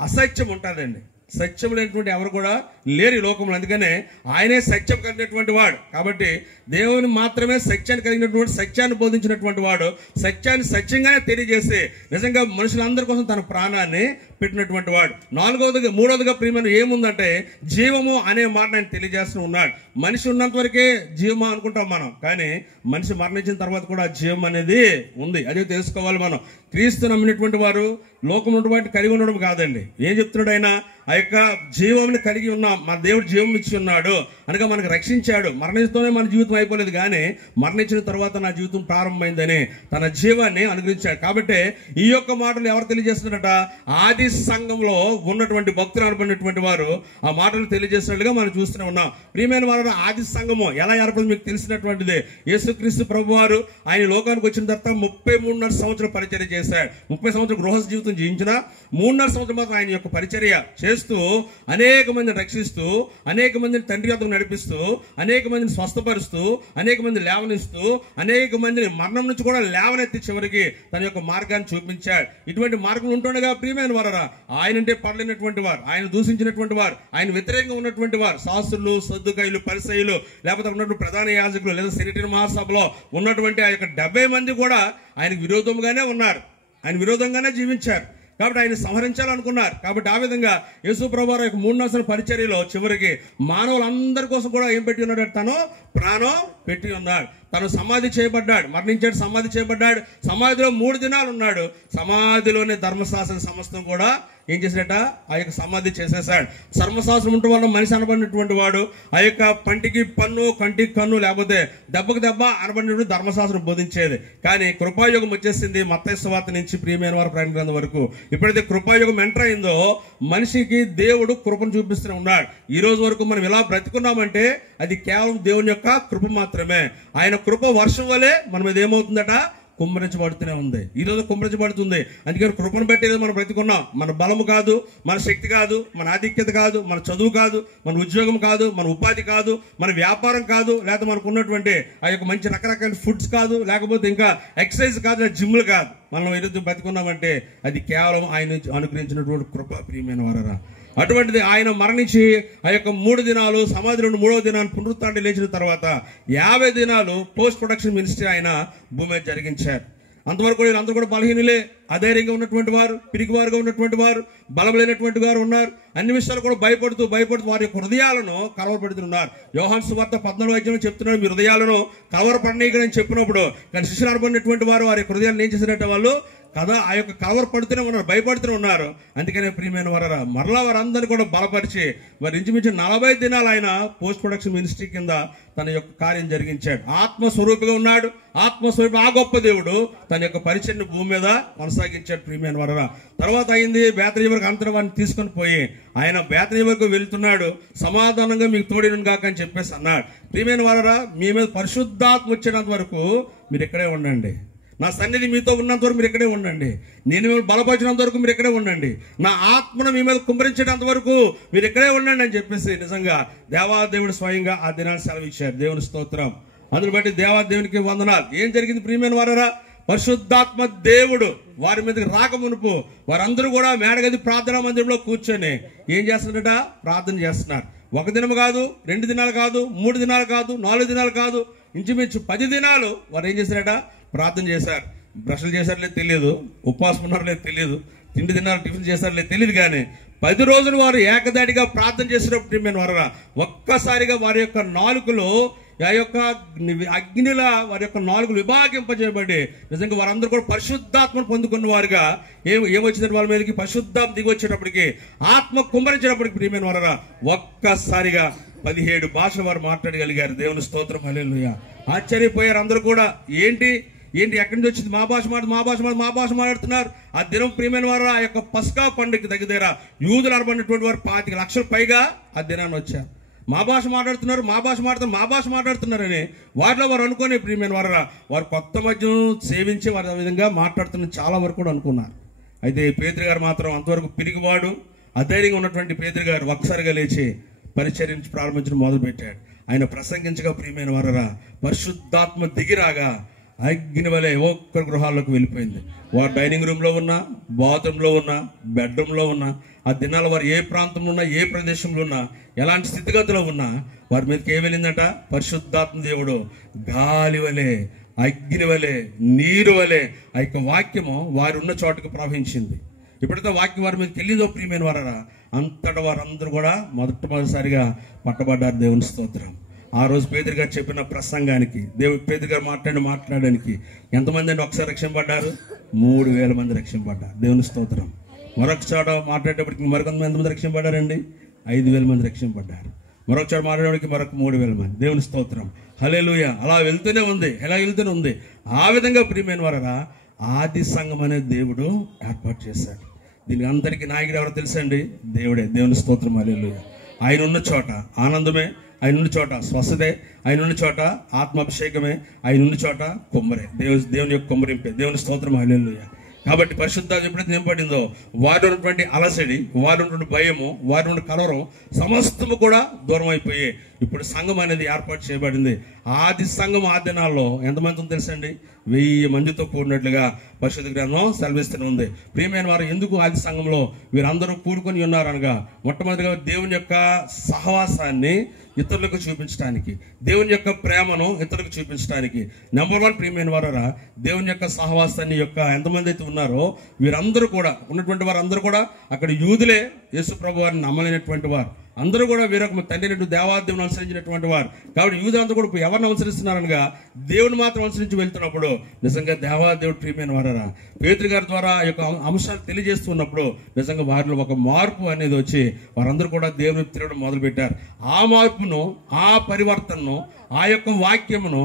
అసత్యం ఉంటుందండి. సత్యం లేనటువంటి ఎవరు కూడా లేరు ఈ లోకంలో. అందుకనే ఆయనే సత్యం కలిగినటువంటి వాడు. కాబట్టి దేవుని మాత్రమే సత్యాన్ని కలిగినటువంటి, సత్యాన్ని బోధించినటువంటి వాడు, సత్యాన్ని సత్యంగానే తెలియజేసి నిజంగా మనుషులందరి కోసం తన ప్రాణాన్ని పెట్టినటువంటి వాడు. మూడవదిగా ప్రియమైన ఏముందంటే జీవము అనే మాట ఆయన తెలియజేస్తూ ఉన్నాడు. మనిషి ఉన్నంత వరకే జీవమా అనుకుంటాం మనం, కానీ మనిషి మరణించిన తర్వాత కూడా జీవం అనేది ఉంది. అదే తెలుసుకోవాలి మనం. క్రీస్తు నమ్మినటువంటి వారు లోకం ఉన్నటువంటి కలిగి ఉండడం కాదండి. ఏం చెప్తున్నాడు ఆయన? ఆ యొక్క జీవంని కలిగి ఉన్నాం, మన దేవుడు జీవం ఇచ్చి ఉన్నాడు అనగా మనకు రక్షించాడు. మరణిస్తూనే మన జీవితం అయిపోలేదు, కానీ మరణించిన తర్వాత నా జీవితం ప్రారంభమైందని తన జీవాన్ని అనుగ్రహించాడు. కాబట్టి ఈ యొక్క మాటలు ఎవరు తెలియజేస్తున్నారట? ఆది సంఘంలో ఉన్నటువంటి భక్తులు అనబడినటువంటి వారు ఆ మాటలు తెలియజేసినట్లుగా మనం చూస్తూనే ఉన్నాం. ప్రియమైన వారు, ఆది సంఘము ఎలా ఏర్పడింది మీకు తెలిసినటువంటిది. యేసుక్రీస్తు ప్రభు వారు ఆయన లోకానికి వచ్చిన తర్వాత 33.5 సంవత్సరాలు పరిచర్య చేశాడు. 30 సంవత్సరాలు గృహ జీవితం జీవించిన 3.5 సంవత్సరం మాత్రం ఆయన యొక్క పరిచర్య చేస్తూ అనేక మందిని రక్షిస్తూ, అనేక మందిని తండ్రి వద్దకు నడిపిస్తూ, అనేక మందిని స్వస్థపరుస్తూ, అనేక మందిని లేవనిస్తూ, అనేక మందిని మరణం నుంచి కూడా లేవనెత్తి చివరికి తన యొక్క మార్గాన్ని చూపించాడు. ఇటువంటి మార్గం ఉంటుండగా ప్రియమైన వారా, ఆయనంటే పడలేనటువంటి వారు, ఆయన దూషించినటువంటి వారు, ఆయన వ్యతిరేకంగా ఉన్నటువంటి వారు, శాస్త్రులు, సద్దుకాయులు, పరిసయ్యులు, లేకపోతే ఉన్నటువంటి ప్రధాన యాజకులు లేదా సెనేటరీ మహాసభలో ఉన్నటువంటి ఆ యొక్క 70 మంది కూడా ఆయనకు విరోధంగానే ఉన్నారు, ఆయన విరోధంగానే జీవించారు. కాబట్టి ఆయన సంహరించాలనుకున్నారు. కాబట్టి ఆ విధంగా యేసు ప్రభువారు యొక్క 3 సంవత్సరాల పరిచర్యలో చివరికి మానవులందరి కోసం కూడా ఏం పెట్టి ఉన్నాడు? తను ప్రాణం పెట్టి ఉన్నాడు. తను సమాధి చేయబడ్డాడు, మరణించాడు, సమాధి చేయబడ్డాడు. సమాధిలో 3 దినాలు ఉన్నాడు. సమాధిలోనే ధర్మశాస్త్ర సమస్తం కూడా ఏం చేసినట్ట? ఆ యొక్క సమాధి చేసేసాడు. ధర్మశాస్త్రం ఉండటం వల్ల మనిషి అనబడినటువంటి వాడు ఆ యొక్క పంటికి పన్ను, కంటికి కన్ను, లేకపోతే దెబ్బకు దెబ్బ అనబడినటువంటి ధర్మశాస్త్రం బోధించేది. కానీ కృపాయుగం వచ్చేసింది. మత్తయి సువార్త నుంచి ప్రియమైన వారు ప్రకటన గ్రంథం వరకు. ఎప్పుడైతే కృపాయుగం ఎంటర్ అయిందో మనిషికి దేవుడు కృపను చూపిస్తూనే ఉన్నాడు. ఈ రోజు వరకు మనం ఇలా బ్రతుకున్నామంటే అది కేవలం దేవుని యొక్క కృప మాత్రమే. ఆయన కృప వర్షం వలె మన మీద ఏమవుతుందట? కుమ్మరించబడుతూనే ఉంది. ఈ రోజు కుమ్మరించబడుతుంది. అందుకని కృపను బట్టి మనం బ్రతికున్నాం. మన బలము కాదు, మన శక్తి కాదు, మన ఆధిక్యత కాదు, మన చదువు కాదు, మన ఉద్యోగం కాదు, మన ఉపాధి కాదు, మన వ్యాపారం కాదు, లేకపోతే మనకు ఉన్నటువంటి ఆ యొక్క మంచి రకరకాల ఫుడ్స్ కాదు, లేకపోతే ఇంకా ఎక్సర్సైజ్ కాదు, జిమ్లు కాదు. మనం ఈరోజు బ్రతికున్నామంటే అది కేవలం ఆయన అనుగ్రహించినటువంటి కృప. ప్రియమైన వారరా, అటువంటిది ఆయన మరణించి ఆ యొక్క 3 దినాలు సమాధి నుండి 3వ దినాన్ని పునరుత్థానం లేచిన తర్వాత 50 దినాలు పోస్ట్ ప్రొడక్షన్ మినిస్ట్రీ ఆయన భూమి మీద జరిగించారు. అంతవరకు వీళ్ళందరూ కూడా బలహీనులే, అధైర్యంగా ఉన్నటువంటి వారు, పిరికివారుగా ఉన్నటువంటి వారు, బలమైనటువంటి వారు ఉన్నారు. అన్ని విషయాలు కూడా భయపడుతూ వారి యొక్క హృదయాలను కలవరపెడుతున్నారు. యోహాను సువార్త 14వ అధ్యాయంలో చెప్తున్నాడు, మీ హృదయాలను కలవరపడనీయని చెప్పినప్పుడు, కానీ శిష్యులు అనబడినటువంటి వారు వారి యొక్క హృదయాలను ఏం చేసినట్టు వాళ్ళు కదా ఆ యొక్క కలవర పడుతూనే ఉన్నారు, భయపడుతూనే ఉన్నారు. అందుకనే ప్రియమైన వారా, మరలా వారందరినీ కూడా బలపరిచి వారి ఇంచుమించు 40 దినాలు ఆయన పోస్ట్ ప్రొడక్షన్ మినిస్ట్రీ కింద తన యొక్క కార్యం జరిగించాడు. ఆత్మస్వరూపిగా ఉన్నాడు. ఆత్మస్వరూపి ఆ గొప్ప దేవుడు తన యొక్క పరిచర్ని భూమి మీద కొనసాగించాడు. ప్రియమైన వారా, తర్వాత అయింది బేతనీ వరకు అంతరం వారిని తీసుకొని పోయి ఆయన బేతనీ వరకు వెళ్తున్నాడు. సమాధానంగా మీకు తోడిను గాక అని చెప్పేసి అన్నాడు. ప్రియమైన వారా, మీ మీద పరిశుద్ధాత్మ వచ్చేంత వరకు మీరు ఇక్కడే ఉండండి. నా సన్నిధి మీతో ఉన్నంత వరకు మీరు ఇక్కడే ఉండండి. నేను మిమ్మల్ని బలపరిచినంత వరకు మీరు ఇక్కడే ఉండండి. నా ఆత్మను మీ మీద కుమ్మరించేటంత వరకు మీరు ఇక్కడే ఉండండి అని చెప్పేసి నిజంగా దేవాదేవుడు స్వయంగా ఆ దినాన్ని సెలవు ఇచ్చాడు. దేవుని స్తోత్రం. అందుని బట్టి దేవాదేవునికి వందనాలు. ఏం జరిగింది ప్రియమైన వారరా? పరిశుద్ధాత్మ దేవుడు వారి మీదకి రాక మునుపు వారందరూ కూడా మేడగది ప్రార్థనా మందిరంలో కూర్చొని ఏం చేస్తున్నారట? ప్రార్థన చేస్తున్నారు. 1 దినం కాదు, 2 దినాలు కాదు, 3 దినాలు కాదు, 4 దినాలు కాదు, ఇంచుమించు 10 దినాలు వారు ఏం చేశారట? ప్రార్థన చేశారు. బ్రష్లు చేశారు లేదు తెలియదు, ఉపవాసం ఉన్నారో లేదు తెలియదు, తిండి తిన్నారు, టిఫిన్ చేశారు లేదు తెలియదు, కానీ 10 రోజులు వారు ఏకదాటిగా ప్రార్థన చేసినప్పుడు మేము వారు ఒక్కసారిగా వారి యొక్క నాలుకలో ఆ యొక్క అగ్నిలా వారి యొక్క నాలుగులు విభాగింపజేయబడి నిజంగా వారందరూ కూడా పరిశుద్ధాత్మను పొందుకున్న వారుగా ఏమొచ్చిందంటే వాళ్ళ మీదకి పరిశుద్ధాత్మ దిగి వచ్చేటప్పటికి, ఆత్మ కుమ్మరించేటప్పటికి ప్రియమైన వారుగా ఒక్కసారిగా 17 భాషలు వారు మాట్లాడగలిగారు. దేవుని స్తోత్రం, హల్లెలూయా. ఆశ్చర్యపోయారు అందరూ కూడా. ఏంటి ఎక్కడి నుంచి వచ్చింది? మా భాష మాట్లాడుతున్నారు. ఆ దినం ప్రియమైన వారు ఆ యొక్క పస్కా పండుగ దగ్గర యూదులు అనబడినటువంటి వారు 25 లక్షల పైగా ఆ దినాన్ని వచ్చారు. మా భాష మాట్లాడుతున్నారని వాటిలో వారు అనుకునే ప్రియమైన వారు కొత్త మద్యం సేవించి వారు ఆ విధంగా మాట్లాడుతున్న చాలా వరకు కూడా అనుకున్నారు. అయితే పేతురు గారు మాత్రం అంతవరకు పిరిగివాడు, అధైర్యంగా ఉన్నటువంటి పేతురు గారు ఒక్కసారిగా లేచి పరిచర్య ప్రారంభించడం మొదలుపెట్టాడు. ఆయన ప్రసంగించగా ప్రియమైన వారరా పరిశుద్ధాత్మ దిగిరాగా అగ్ని వలె ఒక్కరి గృహాల్లోకి వెళ్ళిపోయింది. వారు డైనింగ్ రూమ్లో ఉన్నా, బాత్రూంలో ఉన్నా, బెడ్రూమ్లో ఉన్నా, ఆ దినాలు వారు ఏ ప్రాంతంలో ఉన్నా, ఏ ప్రదేశంలో ఉన్నా, ఎలాంటి స్థితిగతిలో ఉన్నా వారి మీదకి ఏం వెళ్ళిందట? పరిశుద్ధాత్మ దేవుడు గాలి వలె, అగ్ని వలె, నీరు వలె ఆ యొక్క వాక్యము వారు ఉన్న చోటుకు ప్రవహించింది. ఎప్పుడైతే వాక్యం వారి మీదకి వెళ్ళిందో ప్రియమైన వారరా అంతటా వారందరూ కూడా మొదటిసారిగా పట్టబడ్డారు. దేవుని స్తోత్రం. ఆ రోజు పేతురు గారు చెప్పిన ప్రసంగానికి, పేతురు గారు మాట్లాడడానికి ఎంతమంది అండి ఒకసారి రక్షింపడ్డారు? 3000 మంది రక్షింపడ్డారు. దేవుని స్తోత్రం. మరొక చోట మాట్లాడేటప్పటికి ఎంతమంది రక్షింపడ్డారండి? 5000 మంది రక్షింపడ్డారు. మరొక చోట మాట్లాడేవాడికి మరొక 3000 మంది. దేవుని స్తోత్రం. హల్లెలూయా. అలా వెళ్తూనే ఉంది. ఆ విధంగా ప్రియమైన వారరా ఆది సంఘం అనే దేవుడు ఏర్పాటు చేశాడు. దీనికి అందరికీ నాయకుడు ఎవరో తెలుసండి? దేవుడే. దేవుని స్తోత్రం. హల్లెలూయా. ఆయన ఉన్న చోట ఆనందమే, ఆయన ఉన్న చోట స్వస్థతే, ఆయన ఉన్న చోట ఆత్మాభిషేకమే, ఆయన ఉన్న చోట కొమ్మరే, దేవుని యొక్క కొమ్మరింపే. దేవుని స్తోత్రం. హల్లెలూయా. కాబట్టి పరిశుద్ధాత్మ ఎప్పుడైతే నింపబడిందో వారు ఉన్నటువంటి అలసడి, వారు ఉన్నటువంటి భయము, వారి నుండి కలవరం సమస్తము కూడా దూరం అయిపోయి ఇప్పుడు సంఘం అనేది ఏర్పాటు చేయబడింది. ఆది సంఘం ఆ దినాల్లో ఎంతమంది తెలుసండి? 1000 మందితో కూడినట్లుగా పరిశుద్ధ గ్రంథం సెలవిస్తూనే ఉంది. ప్రియమైన వారు ఎందుకు ఆది సంఘంలో వీరందరూ కూడుకొని ఉన్నారనగా మొట్టమొదటిగా దేవుని యొక్క సహవాసాన్ని ఇతరులకు చూపించడానికి, దేవుని యొక్క ప్రేమను ఇతరులకు చూపించడానికి. నెంబర్ 1 ప్రియమైన వారా దేవుని యొక్క సహవాసాన్ని యొక్క ఎంతమంది అయితే ఉన్నారో వీరందరూ కూడా ఉన్నటువంటి వారందరూ కూడా అక్కడ యూదులే, యేసు ప్రభు వారిని నమ్మలేనటువంటి వారు అందరూ కూడా వీరొక తండ్రి దేవాదేవుని అనుసరించినటువంటి వారు. కాబట్టి యూదులందరూ కూడా ఎవరిని అనుసరిస్తున్నారనగా దేవుని మాత్రం అనుసరించి వెళ్తున్నప్పుడు నిజంగా దేవాదేవుడు ప్రియమైన వారా పేతురు గారి ద్వారా ఆ యొక్క అంశాలు తెలియజేస్తున్నప్పుడు నిజంగా వారిలో ఒక మార్పు అనేది వచ్చి వారందరూ కూడా దేవుని తిరగడం మొదలుపెట్టారు. ఆ మార్పును, ఆ పరివర్తనను, ఆ యొక్క వాక్యమును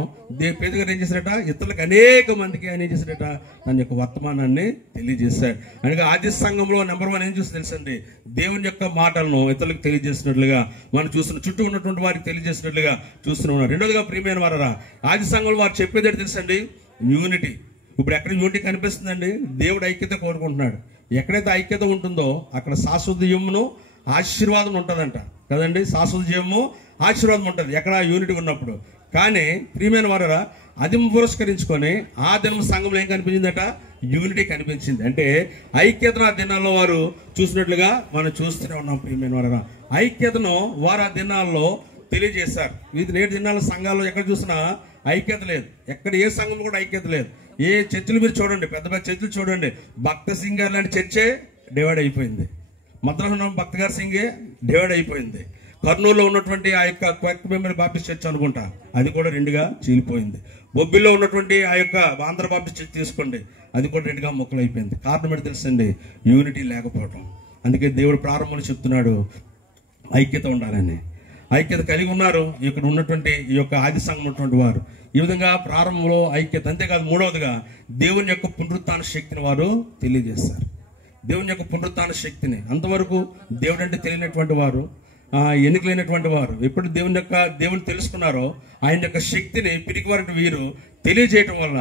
పేతురు గారు ఏం చేశారట? ఇతరులకు అనేక మందికి ఆయన ఏం చేశారట? తన యొక్క వర్తమానాన్ని తెలియజేశాడు. అనగా ఆది సంఘంలో నెంబర్ 1 ఏం చూసి తెలుసండి? దేవుని యొక్క మాటలను ఇతరులకు తెలియజేసినట్లుగా మనం చూస్తున్న, చుట్టూ ఉన్నటువంటి వారికి తెలియజేసినట్లుగా చూస్తున్నాం. రెండోదిగా ప్రియమైన వారా ఆది సంఘంలో వారు చెప్పేది తెలుసండి? యూనిటీ. ఇప్పుడు ఎక్కడ యూనిటీ కనిపిస్తుందండి? దేవుడు ఐక్యత కోరుకుంటున్నాడు. ఎక్కడైతే ఐక్యత ఉంటుందో అక్కడ శాశ్వత జీవమును ఆశీర్వాదం ఉంటుందంట కదండి. శాశ్వత జీవము ఆశీర్వాదం ఉంటుంది ఎక్కడ యూనిటీ ఉన్నప్పుడు. కానీ ప్రియమైన వారా అది పురస్కరించుకొని ఆ దినం సంఘంలో ఏం కనిపించిందట? యూనిటీ కనిపించింది. అంటే ఐక్యతను ఆ దినాల్లో వారు చూసినట్లుగా మనం చూస్తూనే ఉన్నాం. ప్రియమైన వారా ఐక్యతను వారు ఆ దినాల్లో తెలియజేశారు. ఇది నేటి దినాల సంఘాల్లో ఎక్కడ చూసినా ఐక్యత లేదు. ఎక్కడ ఏ సంఘం కూడా ఐక్యత లేదు. ఏ చర్చిలు మీరు చూడండి, పెద్ద పెద్ద చర్చిలు చూడండి, భక్త సింగ్ గారు లాంటి చర్చే డివైడ్ అయిపోయింది. మద్రాసులో భక్త గారి సింగే డివైడ్ అయిపోయింది. కర్నూలులో ఉన్నటువంటి ఆ యొక్క క్వెక్ మెమరీ బాప్టిస్ట్ చర్చ్ అనుకుంటా, అది కూడా 2గా చీలిపోయింది. బొబ్బిల్లో ఉన్నటువంటి ఆ యొక్క ఆంధ్ర బాప్టిస్ట్ చర్చ్ తీసుకోండి, అది కూడా 2గా ముక్కలు అయిపోయింది. కారణం ఏంటి తెలుసండి? యూనిటీ లేకపోవడం. అందుకే దేవుడు ప్రారంభంలో చెప్తున్నాడు ఐక్యత ఉండాలని. ఐక్యత కలిగి ఉన్నారు ఇక్కడ ఉన్నటువంటి ఈ యొక్క ఆది సంఘం ఉన్నటువంటి వారు. ఈ విధంగా ప్రారంభంలో ఐక్యత. అంతేకాదు మూడవదిగా దేవుని యొక్క పునరుత్థాన శక్తిని వారు తెలియజేస్తారు. దేవుని యొక్క పునరుత్థాన శక్తిని అంతవరకు దేవుడు అంటే తెలియనటువంటి వారు, ఎన్నికలైనటువంటి వారు ఎప్పుడు దేవుని తెలుసుకున్నారో ఆయన యొక్క శక్తిని పిరికివారంటే వీరు తెలియజేయటం వల్ల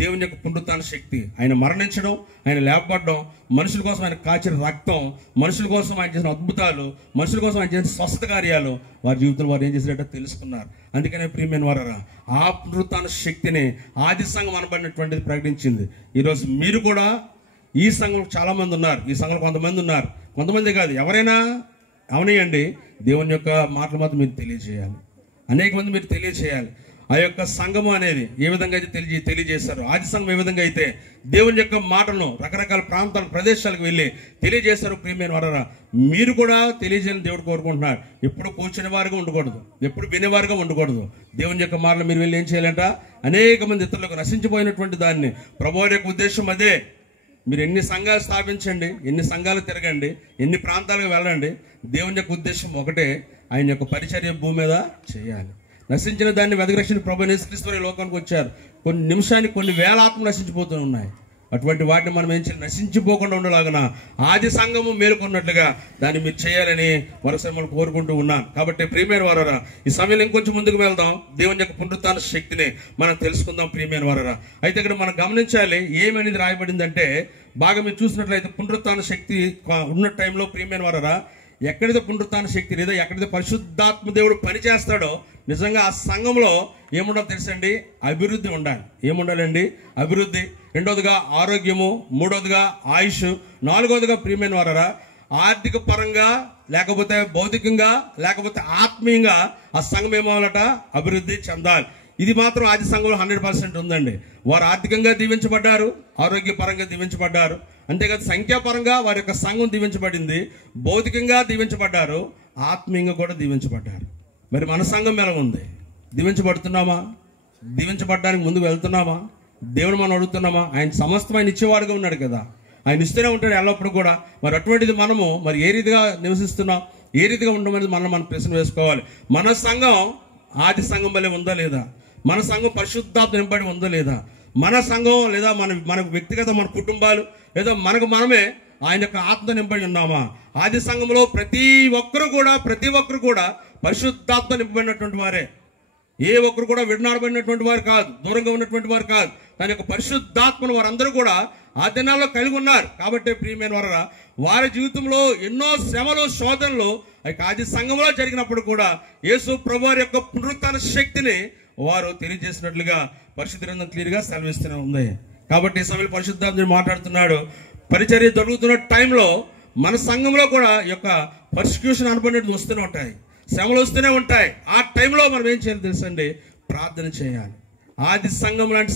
దేవుని యొక్క పునరుత్థాన శక్తి, ఆయన మరణించడం, ఆయన లేపబడడం, మనుషుల కోసం ఆయన కాచిన రక్తం, మనుషుల కోసం ఆయన చేసిన అద్భుతాలు, మనుషుల కోసం ఆయన చేసిన స్వస్థత కార్యాలు వారి జీవితంలో వారు ఏం చేసినట్టు తెలుసుకున్నారు. అందుకనే ప్రియమైన వారా ఆ పునరుత్థాన శక్తిని ఆది సంఘం అనబడినటువంటిది ప్రకటించింది. ఈరోజు మీరు కూడా ఈ సంఘంలో చాలా మంది ఉన్నారు, ఈ సంఘంలో కొంతమంది ఉన్నారు, కొంతమంది కాదు ఎవరైనా అవనియండి, దేవుని యొక్క మాటలు మాత్రం మీరు తెలియజేయాలి. అనేక మంది మీరు తెలియజేయాలి. ఆ యొక్క సంఘము అనేది ఏ విధంగా అయితే తెలియజేశారు, ఆది సంఘం ఏ విధంగా అయితే దేవుని యొక్క మాటలను రకరకాల ప్రాంతాల ప్రదేశాలకు వెళ్ళి తెలియజేశారు. ప్రియమైన వారా మీరు కూడా తెలియజేయాలని దేవుడు కోరుకుంటున్నాడు. ఎప్పుడు కూర్చునే వారుగా ఉండకూడదు, ఎప్పుడు వినేవారుగా ఉండకూడదు. దేవుని యొక్క మాటలు మీరు వెళ్ళి ఏం చేయాలంట? అనేక మంది ఇతరులకు నశించిపోయినటువంటి దాన్ని, ప్రభువు యొక్క ఉద్దేశం అదే. మీరు ఎన్ని సంఘాలు స్థాపించండి, ఎన్ని సంఘాలు తిరగండి, ఎన్ని ప్రాంతాలకు వెళ్ళండి, దేవుని యొక్క ఉద్దేశం ఒకటే, ఆయన యొక్క పరిచర్య భూమి మీద చేయాలి. నశించిన దాన్ని వెదకరక్షణ ప్రభువు యేసుక్రీస్తు వారు లోకానికి వచ్చారు. కొన్ని నిమిషానికి కొన్ని వేల ఆత్మలు నశించిపోతూ ఉన్నాయి. అటువంటి వాటిని మనం ఏం చేయాలి? నశించిపోకుండా ఉండలాగన ఆది సంఘము మేలుకున్నట్లుగా దాన్ని మీరు చేయాలని మరోసారి మనం కోరుకుంటూ ఉన్నాను. కాబట్టి ప్రియమైన వారరా, ఈ సమయంలో ఇంకొంచెం ముందుకు వెళ్దాం. దేవుని యొక్క పునరుత్థాన శక్తిని మనం తెలుసుకుందాం ప్రియమైన వారరా. అయితే ఇక్కడ మనం గమనించాలి ఏమనేది రాయబడిందంటే, బాగా మీరు చూసినట్లయితే పునరుత్థాన శక్తి ఉన్న టైంలో ప్రియమైన వారరా, ఎక్కడైతే పునరుత్థాన శక్తి లేదా ఎక్కడైతే పరిశుద్ధాత్మ దేవుడు పనిచేస్తాడో నిజంగా ఆ సంఘంలో ఏముండాలో తెలుసండి? అభివృద్ధి ఉండాలి. ఏముండాలండి? అభివృద్ధి. రెండవదిగా ఆరోగ్యము, మూడవదిగా ఆయుష్, నాలుగవదిగా ప్రియమైన వారరా ఆర్థిక పరంగా లేకపోతే భౌతికంగా లేకపోతే ఆత్మీయంగా ఆ సంఘం ఏమవ్వాలట? అభివృద్ధి చెందాలి. ఇది మాత్రం ఆది సంఘంలో 100% ఉందండి. వారు ఆర్థికంగా దీవించబడ్డారు, ఆరోగ్యపరంగా దీవించబడ్డారు, అంతేకాదు సంఖ్యాపరంగా వారి యొక్క సంఘం దీవించబడింది, భౌతికంగా దీవించబడ్డారు, ఆత్మీయంగా కూడా దీవించబడ్డారు. మరి మన సంఘం ఎలా ఉంది? దీవించబడుతున్నామా? దీవించబడ్డానికి ముందుకు వెళ్తున్నామా? దేవుడు మనం అడుగుతున్నామా? ఆయన సమస్తమైన ఇచ్చేవాడుగా ఉన్నాడు కదా, ఆయన ఇస్తూనే ఉంటాడు ఎల్లప్పుడు కూడా. మరి అటువంటిది మనము మరి ఏ రీతిగా నివసిస్తున్నాం, ఏ రీతిగా ఉండమనేది మనం ప్రశ్న వేసుకోవాలి. మన సంఘం ఆది సంఘం వల్లే ఉందా లేదా? మన సంఘం పరిశుద్ధాత్మ నింపడి ఉందా లేదా? మన సంఘం లేదా మన వ్యక్తిగత మన కుటుంబాలు లేదా మనకు మనమే ఆయన యొక్క ఆత్మ నింపడి ఉన్నామా? ఆది సంఘంలో ప్రతి ఒక్కరు కూడా పరిశుద్ధాత్మ నింపబడినటువంటి వారే. ఏ ఒక్కరు కూడా విడనాడబడినటువంటి వారు కాదు, దూరంగా ఉన్నటువంటి వారు కాదు. దాని యొక్క పరిశుద్ధాత్మను వారందరూ కూడా ఆ దినాల్లో కలిగి ఉన్నారు. కాబట్టి ప్రియమైన వారరా, వారి జీవితంలో ఎన్నో శ్రమలు, శోధనలు ఆది సంఘంలో జరిగినప్పుడు కూడా యేసు ప్రభువారి యొక్క పునరుత్థాన శక్తిని వారు తెలియజేసినట్లుగా పరిశుద్ధ గ్రంథం క్లియర్గా సెలవిస్తూనే ఉంది. కాబట్టి ఈ సమయంలో పరిశుద్ధాత్మ మాట్లాడుతున్నాడు. పరిచర్య జరుగుతున్న టైంలో మన సంఘంలో కూడా ఈ యొక్క పర్సిక్యూషన్ అనుకునేది వస్తూనే ఉంటాయి, శ్రమలు వస్తూనే ఉంటాయి. ఆ టైంలో మనం ఏం చేయాలి తెలుసండి? ప్రార్థన చేయాలి. ఆది సంఘం లాంటి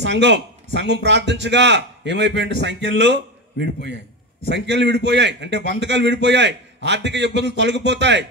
సంఘం ప్రార్థించగా ఏమైపోయింది? సంఖ్యలు విడిపోయాయి అంటే బంధకాలు విడిపోయాయి, ఆర్థిక ఇబ్బందులు తొలగిపోతాయి.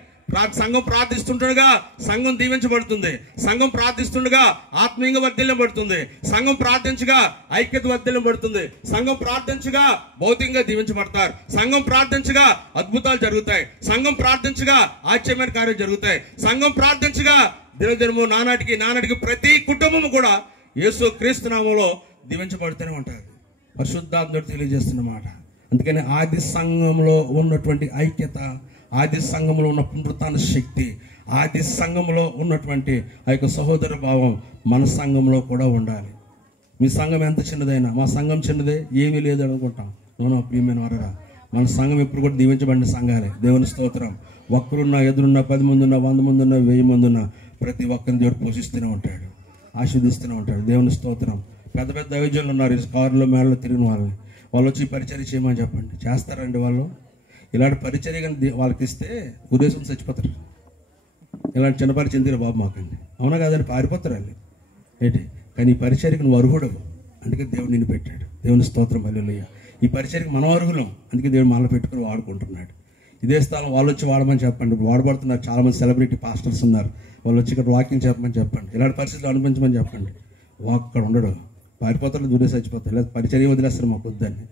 సంఘం ప్రార్థిస్తుండగా సంఘం దీవించబడుతుంది, సంఘం ప్రార్థిస్తుండగా ఆత్మీయంగా వర్ధిల్లబడుతుంది, సంఘం ప్రార్థించగా ఐక్యత వర్ధిల్లబడుతుంది, సంఘం ప్రార్థించగా భౌతికంగా దీవించబడతారు, సంఘం ప్రార్థించగా అద్భుతాలు జరుగుతాయి, సంఘం ప్రార్థించగా ఆశ్చర్యమైన కార్యాలు జరుగుతాయి, సంఘం ప్రార్థించగా దినదినము నానాటికి ప్రతి కుటుంబము కూడా యేసు క్రీస్తు నామములో దీవించబడుతూనే ఉంటారు. పరిశుద్ధాత్ముడు తెలియజేస్తున్నమాట. అందుకని ఆది సంఘంలో ఉన్నటువంటి ఐక్యత, ఆది సంఘంలో ఉన్న పునరుత్థాన శక్తి, ఆది సంఘంలో ఉన్నటువంటి ఆ యొక్క సహోదర భావం మన సంఘంలో కూడా ఉండాలి. మీ సంఘం ఎంత చిన్నదైనా, మా సంఘం చిన్నదే ఏమీ లేదు అనుకుంటాం. నోనో ప్రియమైన వారరా, మన సంఘం ఎప్పుడు కూడా దీవించబడిన సంఘాలే. దేవుని స్తోత్రం. ఒక్కరున్నా, ఎదురున్నా, 10 మంది ఉన్నా, 100 మంది ఉన్నా, 1000 మంది ఉన్నా, ప్రతి ఒక్కరిని దేవుడు పోషిస్తూనే ఉంటాడు, ఆశీర్దిస్తూనే ఉంటాడు. దేవుని స్తోత్రం. పెద్ద పెద్ద దైవజనులు ఉన్నారు, కారులో మేడలో తిరిగిన వాళ్ళు వచ్చి పరిచర్య చేయమని చెప్పండి, చేస్తారండి వాళ్ళు. ఇలాంటి పరిచర్య కానీ వాళ్ళకి ఇస్తే ఉద్దేశం చచ్చిపోతారు. ఇలాంటి చిన్న పరిచయం తీరు బాబు మాకండి, అవునా కాదని పారిపోతారు వాళ్ళు ఏంటి. కానీ ఈ పరిచర్యకు నువ్వు అర్హుడు, అందుకే దేవుడు నిన్ను పెట్టాడు. దేవుని స్తోత్రం. హల్లెలూయా. ఈ పరిచర్యకు మనం అర్హులం, అందుకే దేవుడు మనలో పెట్టుకుని వాడుకుంటున్నాడు. ఇదే స్థలం వాళ్ళు వచ్చి వాడమని చెప్పండి. వాడబడుతున్నారు చాలామంది సెలబ్రిటీ పాస్టర్స్ ఉన్నారు, వాళ్ళు వచ్చి ఇక్కడ వాకింగ్ చెప్పమని చెప్పండి, ఇలాంటి పరిస్థితులు అనిపించమని చెప్పండి. అక్కడ ఉండడు, పారిపోతారు, దూరే చచ్చిపోతారు, లేదా పరిచర్య వదిలేస్తారు మాకు వద్దని.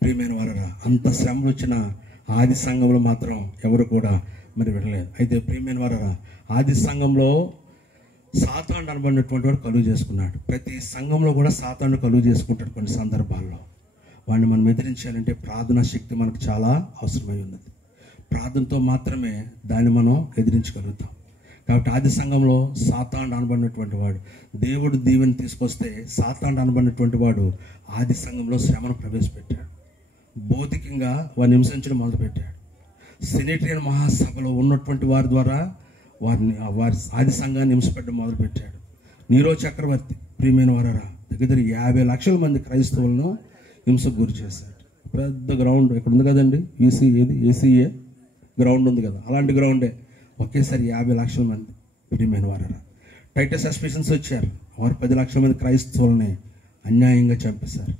ప్రియమైన వారరా, అంత శ్రమలు వచ్చిన ఆది సంఘంలో మాత్రం ఎవరు కూడా మరి వినలేదు. అయితే ప్రియమైన వారరా, ఆది సంఘంలో సాతాను అనబడినటువంటి వాడు కలుగు చేసుకున్నాడు. ప్రతి సంఘంలో కూడా సాతాను కలుగు చేసుకుంటాడు. కొన్ని సందర్భాల్లో వాడిని మనం ఎదిరించాలంటే ప్రార్థనా శక్తి మనకు చాలా అవసరమై ఉన్నది. ప్రార్థనతో మాత్రమే దాన్ని మనం ఎదిరించగలుగుతాం. కాబట్టి ఆది సంఘంలో సాతాను అనబడినటువంటి వాడు, దేవుడు దీవెని తీసుకొస్తే సాతాను అనబడినటువంటి వాడు ఆది సంఘంలో శ్రమను ప్రవేశపెట్టాడు. భౌతికంగా వారిని హింసించడం మొదలుపెట్టాడు. సెనేటరియన్ మహాసభలో ఉన్నటువంటి వారి ద్వారా వారి ఆది సంఘాన్ని హింసపెట్టడం మొదలుపెట్టాడు. నీరో చక్రవర్తి ప్రియమైన వారరా దగ్గర 50 లక్షల మంది క్రైస్తవులను హింసకు గురి చేశాడు. పెద్ద గ్రౌండ్ ఇక్కడ ఉంది కదండి, ఏసీఏ గ్రౌండ్ ఉంది కదా, అలాంటి గ్రౌండే ఒకేసారి 50 లక్షల మంది ప్రియమైన వారరా. టైటస్ సస్పెషన్స్ వచ్చారు, వారు 10 లక్షల మంది క్రైస్తవులని అన్యాయంగా చంపేశారు.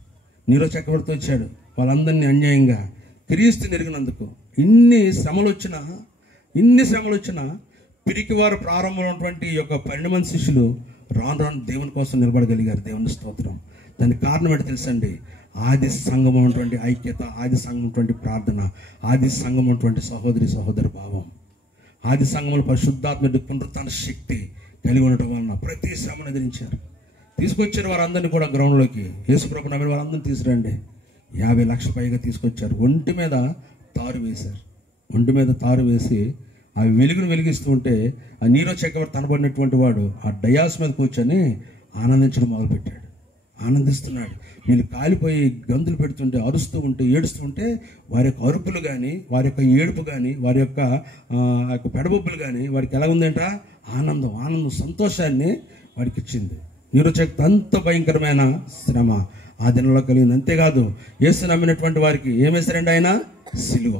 నీరో చక్రవర్తి వచ్చాడు, వాళ్ళందరినీ అన్యాయంగా క్రీస్తు నెరిగినందుకు ఇన్ని శ్రమలు వచ్చినా పిరికి వారు ప్రారంభంలో ఉన్నటువంటి ఈ యొక్క 12 మంది శిష్యులు రాను దేవుని కోసం నిలబడగలిగారు. దేవుని స్తోత్రం. దానికి కారణం ఏంటో తెలుసండి? ఆది సంఘం ఉన్నటువంటి ఐక్యత, ఆది సంఘం ఉన్నటువంటి ప్రార్థన, ఆది సంఘం ఉన్నటువంటి సహోదర భావం, ఆది సంఘంలో పరిశుద్ధాత్మ పునరుత్థాన శక్తి కలిగి ఉండటం వలన ప్రతి శ్రమను ఎదిరించారు. తీసుకొచ్చారు వారందరినీ కూడా గ్రౌండ్లోకి. యేసుప్రభు నమ్మిన వారందరినీ తీసుకురండి, 50 లక్షల పైగా తీసుకొచ్చారు. ఒంటి మీద తారు వేశారు. ఒంటి మీద తారు వేసి ఆ వెలుగును వెలిగిస్తూ ఉంటే ఆ నీరో చక్రవర్తి తనబడినటువంటి వాడు ఆ డయాస్ మీద కూర్చొని ఆనందించడం మొదలుపెట్టాడు. ఆనందిస్తున్నాడు. వీళ్ళు కాలిపోయి గంతులు పెడుతుంటే, అరుస్తూ ఉంటే, ఏడుస్తూ ఉంటే వారి యొక్క అరుపులు కానీ, వారి యొక్క ఏడుపు కానీ, వారి యొక్క పెడబొబ్బులు కానీ వారికి ఎలా ఉందంట? ఆనందం, సంతోషాన్ని వాడికి ఇచ్చింది. నీరోచక్తి అంత భయంకరమైన శ్రమ ఆ దినంలో కలిగింది. అంతేకాదు యేసు నమ్మినటువంటి వారికి ఏమేశారండి? ఆయన సిలువ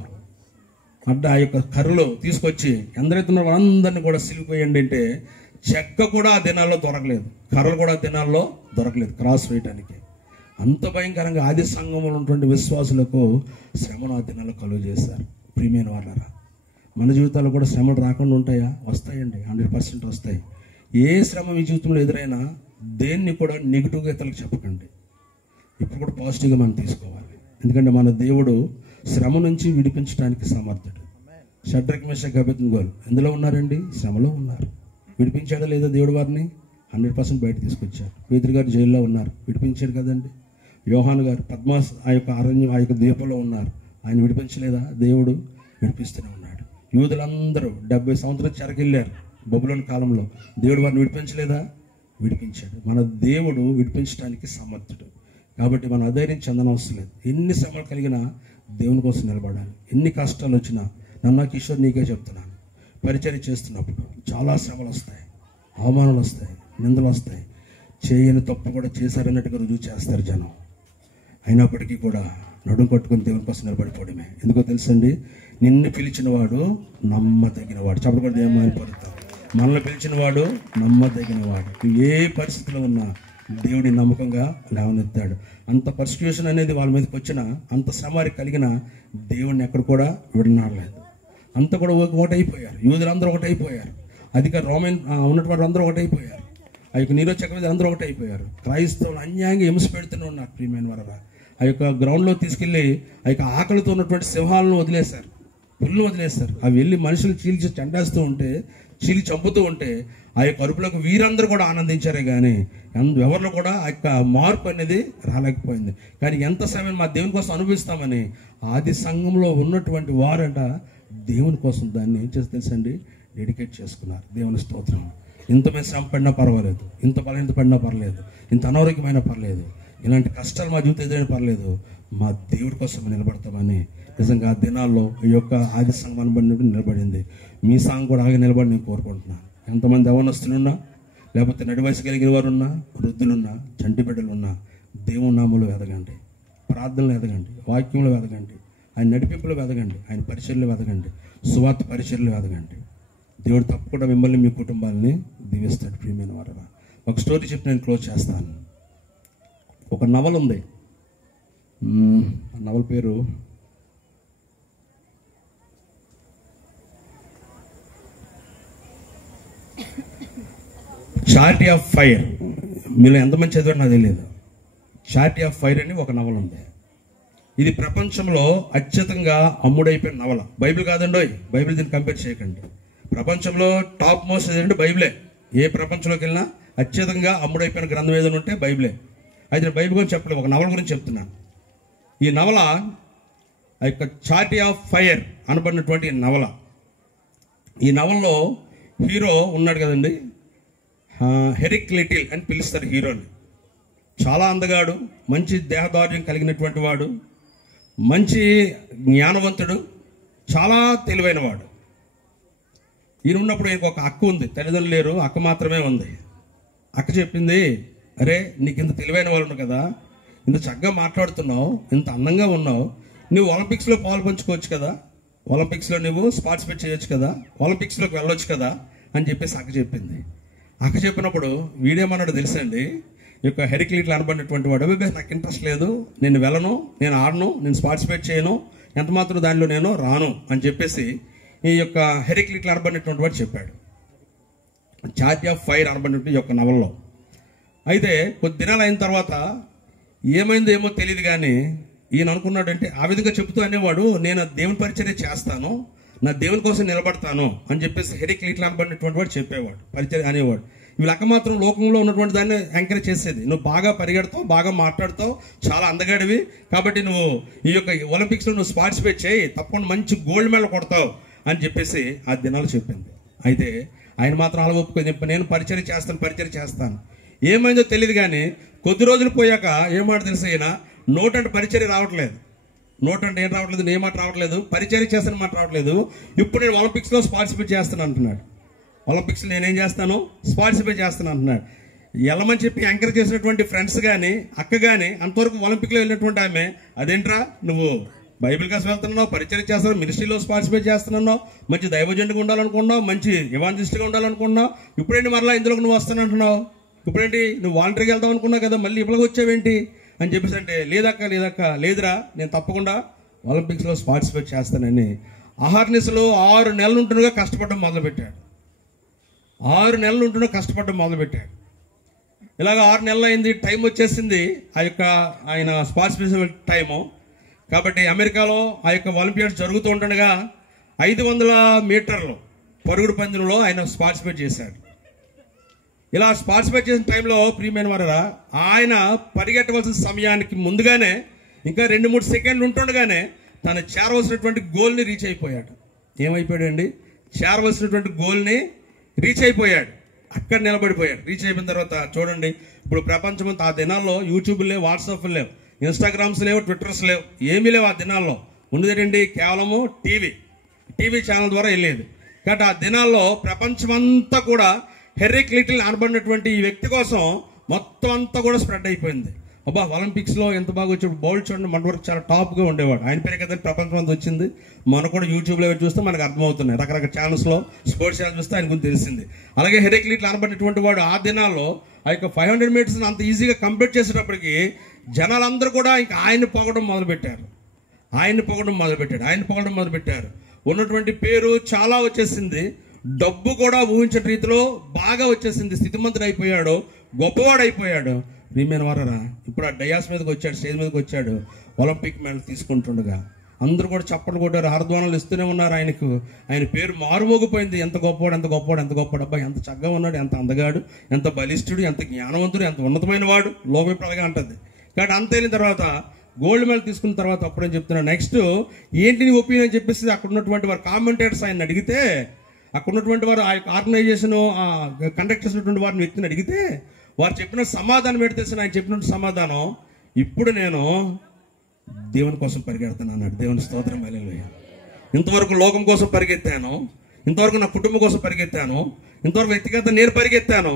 అడ్డ ఆ యొక్క కర్రలో తీసుకొచ్చి ఎందరైతే ఉన్నారో వాళ్ళందరినీ కూడా సిలిపోయండి అంటే చెక్క కూడా ఆ దినాల్లో దొరకలేదు, కర్రలు కూడా ఆ దినాల్లో దొరకలేదు క్రాస్ వేయటానికి. అంత భయంకరంగా ఆది సంఘంలో ఉన్నటువంటి విశ్వాసులకు శ్రమను ఆ దినాల్లో కలుగు చేశారు. ప్రియమైన వాళ్ళారా, మన జీవితాల్లో కూడా శ్రమలు రాకుండా ఉంటాయా? వస్తాయండి, 100% వస్తాయి. ఏ శ్రమ మీ జీవితంలో ఎదురైనా దేన్ని కూడా నెగిటివ్గా ఇతరులకు చెప్పకండి. ఇప్పుడు కూడా పాజిటివ్గా మనం తీసుకోవాలి. ఎందుకంటే మన దేవుడు శ్రమ నుంచి విడిపించడానికి సమర్థుడు. షడ్రక్ మేషక్ అబేద్నెగోలు ఎందులో ఉన్నారండి? శ్రమలో ఉన్నారు. విడిపించాడా లేదా దేవుడు వారిని? 100% బయట తీసుకొచ్చారు. పేతురు గారు జైల్లో ఉన్నారు, విడిపించాడు కదండి. యోహాను గారు పద్మాస్ ఆ యొక్క అరణ్యం ఆ యొక్క ద్వీపంలో ఉన్నారు, ఆయన విడిపించలేదా? దేవుడు విడిపిస్తూనే ఉన్నాడు. యూదులందరూ 70 సంవత్సరాలు చెరకెళ్ళారు బబులోను కాలంలో, దేవుడు వారిని విడిపించలేదా? విడిపించాడు. మన దేవుడు విడిపించడానికి సమర్థుడు. కాబట్టి మనం అధైర్యం చెందనవసరం లేదు. ఎన్ని శ్రమలు కలిగినా దేవుని కోసం నిలబడాలి. ఎన్ని కష్టాలు వచ్చినా, నన్ను కిషోర్ నీకే చెప్తున్నాను, పరిచర్య చేస్తున్నప్పుడు చాలా శ్రమలు వస్తాయి, అవమానాలు వస్తాయి, నిందలు వస్తాయి. చేయని తప్పు కూడా చేశారన్నట్టుగా రుజువు చేస్తారు జనం. అయినప్పటికీ కూడా నడుము కట్టుకుని దేవుని కోసం నిలబడిపోవడమే. ఎందుకో తెలుసండి, నిన్ను పిలిచిన వాడు నమ్మదగిన వాడు. చెప్పకూడదు, ఏమని పలుకుతాం. మనల్ని పిలిచిన వాడు నమ్మదగిన వాడు. నువ్వు ఏ పరిస్థితిలో ఉన్నా దేవుడి నమ్మకంగా లేవనెత్తాడు. అంత పర్సిక్యూషన్ అనేది వాళ్ళ మీదకి వచ్చినా, అంత శ్రమ కలిగిన దేవుడిని ఎక్కడ కూడా విడనాడలేదు. అంతా కూడా ఒకటైపోయారు. యూదులందరూ ఒకటైపోయారు. అధిక రోమన్ ఉన్నటువంటి అందరూ ఒకటైపోయారు. ఆ యొక్క నీరో చక్రవర్తి అందరూ ఒకటైపోయారు. క్రైస్తవులు అన్యాయంగా హింస పెడుతూనే ఉన్నారు. ప్రియమైన వారా, ఆ యొక్క గ్రౌండ్లో తీసుకెళ్ళి ఆ యొక్క ఆకలితో ఉన్నటువంటి సింహాలను వదిలేశారు, పుల్లు వదిలేశారు. అవి వెళ్ళి మనుషులు చీల్చి చండేస్తూ ఉంటే, చీలి చంపుతూ ఉంటే ఆ యొక్క అరుపులకు వీరందరూ కూడా ఆనందించారే కానీ ఎవరిలో కూడా ఆ యొక్క మార్పు అనేది రాలేకపోయింది. కానీ ఎంత సమయం మా దేవుని కోసం అనుభవిస్తామని ఆది సంఘంలో ఉన్నటువంటి వారంట దేవుని కోసం దాన్ని ఏం చేసి తెలుసండి, డెడికేట్ చేసుకున్నారు. దేవుని స్తోత్రం. ఇంత మీద శ్రమ పడినా పర్వాలేదు, ఇంత బలహీనత పడినా పర్లేదు, ఇంత అనారోగ్యమైనా పర్లేదు, ఇలాంటి కష్టాలు మా జీవితం ఎదురైనా పర్లేదు, మా దేవుడి కోసం నిలబడతామని నిజంగా ఆ దినాల్లో ఈ యొక్క ఆది సంఘం అనబడినప్పుడు నిలబడింది. మీ సంఘం కూడా అలాగే నిలబడి నేను కోరుకుంటున్నాను. ఎంతమంది యవ్వనస్తులున్నా, లేకపోతే నడి వయసు కలిగిన వారు ఉన్నా, వృద్ధులున్నా, చంటి బిడ్డలున్నా, దేవుని నామంలో ఎదగండి, ప్రార్థనలు ఎదగండి, వాక్యంలో ఎదగండి, ఆయన నడిపింపులో ఎదగండి, ఆయన పరిచర్యలు ఎదగండి, సువార్త పరిచర్యలు ఎదగండి. దేవుడు తప్పకుండా మిమ్మల్ని మీ కుటుంబాలని దీవిస్తాడు. ప్రియమైన వారా, ఒక స్టోరీ చెప్పి నేను క్లోజ్ చేస్తాను. ఒక నవల ఉంది, ఆ నవల పేరు చారిటీ ఆఫ్ ఫైర్. మీలో ఎంతమంది చదివారు నాకు తెలియదు. చారిటీ ఆఫ్ ఫైర్ అని ఒక నవల ఉంది. ఇది ప్రపంచంలో అత్యధికంగా అమ్ముడైపోయిన నవల. బైబిల్ కాదండి, బైబిల్ దీన్ని కంపేర్ చేయకండి. ప్రపంచంలో టాప్ మోస్ట్ ఏదంటే బైబిలే. ఏ ప్రపంచంలోకి వెళ్ళినా అత్యధికంగా అమ్ముడైపోయిన గ్రంథం ఏదైనా ఉంటే బైబిలే. అయితే నేను బైబిల్ గురించి చెప్పలేదు, ఒక నవల గురించి చెప్తున్నాను. ఈ నవల ఆ యొక్క చారిటీ ఆఫ్ ఫైర్ అనబడినటువంటి నవల. ఈ నవలలో హీరో ఉన్నాడు కదండి, హెరిక్ లిటిల్ అని పిలుస్తారు హీరోని. చాలా అందగాడు, మంచి దేహదార్యం కలిగినటువంటి వాడు, మంచి జ్ఞానవంతుడు, చాలా తెలివైన వాడు. ఈయన ఉన్నప్పుడు ఈయనకు ఒక అక్క ఉంది, తల్లిదండ్రులు లేరు, అక్క మాత్రమే ఉంది. అక్క చెప్పింది, అరే నీకు ఇంత తెలివైన వాళ్ళు ఉన్నారు కదా, ఇంత చక్కగా మాట్లాడుతున్నావు, ఇంత అందంగా ఉన్నావు, నువ్వు ఒలింపిక్స్లో పాలు పంచుకోవచ్చు కదా, ఒలింపిక్స్లో నువ్వు పార్టిసిపేట్ చేయొచ్చు కదా, ఒలింపిక్స్లోకి వెళ్ళొచ్చు కదా అని చెప్పేసి అక్క చెప్పింది. అక్క చెప్పినప్పుడు వీడేమన్నాడు తెలుసండి, ఈ యొక్క హెరిక్ లిటిల్ అనబడినటువంటి వాడు, నాకు ఇంట్రెస్ట్ లేదు, నేను వెళ్ళను, నేను ఆడను, నేను పార్టిసిపేట్ చేయను, ఎంత మాత్రం దానిలో నేను రాను అని చెప్పేసి ఈ యొక్క హెరిక్ లిటిల్ అనబడినటువంటి వాడు చెప్పాడు. చారిటీ ఆఫ్ ఫైర్ అనబడినటువంటి ఈ యొక్క నవల్లో. అయితే కొద్ది దినాలు అయిన తర్వాత ఏమైందో ఏమో తెలియదు కానీ ఈయన అనుకున్నాడంటే, ఆ విధంగా చెబుతూ అనేవాడు, నేను దేవుని పరిచర్య చేస్తాను, నా దేవుని కోసం నిలబడతాను అని చెప్పేసి హెరిక్ లిటిల్ అనబడినటువంటి వాడు చెప్పేవాడు, పరిచర్య అనేవాడు. వీళ్ళక్క మాత్రం లోకంలో ఉన్నటువంటి దాన్ని ఎంకరేజ్ చేసేది. నువ్వు బాగా పరిగెడతావు, బాగా మాట్లాడతావు, చాలా అందగాడివి, కాబట్టి నువ్వు ఈ యొక్క ఒలింపిక్స్లో నువ్వు పార్టిసిపేట్ చేయి, తప్పకుండా మంచి గోల్డ్ మెడల్ కొడతావు అని చెప్పేసి ఆ దినాలు చెప్పింది. అయితే ఆయన మాత్రం అలా ఒప్పుకొని చెప్పి నేను పరిచర్య చేస్తాను. ఏమైందో తెలియదు కానీ కొద్ది రోజులు పోయాక ఏమాట తెలుసు, అయినా నోట్ అంటే పరిచర్య రావట్లేదు. నోట్ అంటే ఏం రావట్లేదు, ఏ మాట రావట్లేదు, పరిచర్య చేస్తాను మాట రావట్లేదు. ఇప్పుడు నేను ఒలింపిక్స్లో పార్టిసిపేట్ చేస్తాను అంటున్నాడు. ఒలింపిక్స్లో నేనేం చేస్తాను, పార్టిసిపేట్ చేస్తాను అంటున్నాడు. వెళ్ళమని చెప్పి ఎంకరేజ్ చేసినటువంటి ఫ్రెండ్స్ కానీ అక్క కానీ అంతవరకు ఒలింపిక్లో వెళ్ళినటువంటి ఆమె, అదేంట్రా నువ్వు బైబిల్ కోసం వెళ్తున్నావు, పరిచర్య చేస్తున్నావు, మినిస్ట్రీలో పార్టిసిపేట్ చేస్తున్నావు, మంచి దైవజనుడిగా ఉండాలనుకున్నావు, మంచి ఎవాంజలిస్ట్గా ఉండాలనుకున్నావు, ఇప్పుడేంటి మరలా ఇందులోకి నువ్వు వస్తానంటున్నావు, ఇప్పుడేంటి నువ్వు వాలంటరీగా వెళ్దాం అనుకున్నావు కదా, మళ్ళీ ఇప్పటికి వచ్చావేంటి అని చెప్పేసి అంటే, లేదురా నేను తప్పకుండా ఒలింపిక్స్లో పార్టిసిపేట్ చేస్తానని అహర్నిశలో 6 నెలలు ఉంటుండగా కష్టపడడం మొదలుపెట్టాడు. 6 నెలలు ఉంటుండగా కష్టపడడం మొదలుపెట్టాడు. ఇలాగ 6 నెలలు అయింది, టైం వచ్చేసింది ఆయన పార్టిసిపేషన్ టైము. కాబట్టి అమెరికాలో ఆ యొక్క ఒలింపియాడ్స్ జరుగుతూ ఉండగా 500 మీటర్లు పరుగుడు పందెంలో ఆయన పార్టిసిపేట్ చేశాడు. ఇలా పార్టిసిపేట్ చేసిన టైంలో ప్రియమైన వారా, ఆయన పరిగెట్టవలసిన సమయానికి ముందుగానే ఇంకా 2-3 సెకండ్లు ఉంటుండగానే తను చేరవలసినటువంటి గోల్ని రీచ్ అయిపోయాడు. ఏమైపోయాడండి, చేరవలసినటువంటి గోల్ని రీచ్ అయిపోయాడు. అక్కడ నిలబడిపోయాడు. రీచ్ అయిపోయిన తర్వాత చూడండి, ఇప్పుడు ప్రపంచమంతా ఆ దినాల్లో యూట్యూబ్ లేవు, వాట్సాప్ లేవు, ఇన్స్టాగ్రామ్స్ లేవు, ట్విట్టర్స్ లేవు, ఏమీ లేవు. ఆ దినాల్లో ఉండేదేంటి, కేవలము టీవీ ఛానల్ ద్వారా వెళ్ళేది. కాబట్టి ఆ దినాల్లో ప్రపంచమంతా కూడా హెర్రిక్ లిటిల్ అనబడినటువంటి ఈ వ్యక్తి కోసం మొత్తం అంతా కూడా స్ప్రెడ్ అయిపోయింది. అబ్బా ఒలింపిక్స్లో ఎంత బాగా వచ్చాడు, బౌల్డ్ చూడండి, మన వరకు చాలా టాప్గా ఉండేవాడు. ఆయన పేరే కదండి ప్రపంచం అంతా వచ్చింది. మనం కూడా యూట్యూబ్లో చూస్తే మనకు అర్థమవుతున్నాయి, రకరకాల ఛానల్స్లో స్పోర్ట్స్ ఛానల్ చూస్తే ఆయన గురించి తెలిసింది. అలాగే హెర్రిక్ లిటిల్ అనబడినటువంటి వాడు ఆ దినాల్లో ఆ యొక్క 500 మీటర్స్ అంత ఈజీగా కంప్లీట్ చేసేటప్పటికి జనాలందరూ కూడా ఇంకా ఆయన్ని పొగడం మొదలుపెట్టారు. ఉన్నటువంటి పేరు చాలా వచ్చేసింది, డబ్బు కూడా ఊహించిన రీతిలో బాగా వచ్చేసింది, స్థితిమంతుడు అయిపోయాడు, గొప్పవాడు అయిపోయాడు. ప్రియమైన వారరా, ఇప్పుడు ఆ డయాస్ మీదకి వచ్చాడు, స్టేజ్ మీదకి వచ్చాడు, ఒలింపిక్ మెడల్ తీసుకుంటుండగా అందరూ కూడా చప్పట్లు కొట్టారు, హారధ్వానాలు ఇస్తూనే ఉన్నారు ఆయనకు. ఆయన పేరు మారుమోగిపోయింది, ఎంత గొప్పవాడు, అబ్బాయి ఎంత చక్కగా ఉన్నాడు, ఎంత అందగాడు, ఎంత బలిష్ఠుడు, ఎంత జ్ఞానవంతుడు, ఎంత ఉన్నతమైన వాడు, లోకం ఇప్పుడు అలాగే అంటుంది. కాబట్టి అంత అయిన తర్వాత గోల్డ్ మెడల్ తీసుకున్న తర్వాత అప్పుడేం చెప్తున్నా, నెక్స్ట్ ఏంటి నీ ఒపీనియన్ అని చెప్పేసి అక్కడ ఉన్నటువంటి వారు కామెంటేటర్స్ ఆయన అడిగితే, అక్కడ ఉన్నటువంటి వారు ఆ ఆర్గనైజేషన్ కండక్ట్ చేసినటువంటి వారిని వ్యక్తిని అడిగితే వారు చెప్పిన సమాధానం పెడితే ఆయన చెప్పినట్టు సమాధానం, ఇప్పుడు నేను దేవుని కోసం పరిగెడతాను అన్నాడు. దేవుని స్తోత్రం హల్లెలూయా. ఇంతవరకు లోకం కోసం పరిగెత్తాను, ఇంతవరకు నా కుటుంబం కోసం పరిగెత్తాను, ఇంతవరకు వ్యక్తిగత నేను పరిగెత్తాను,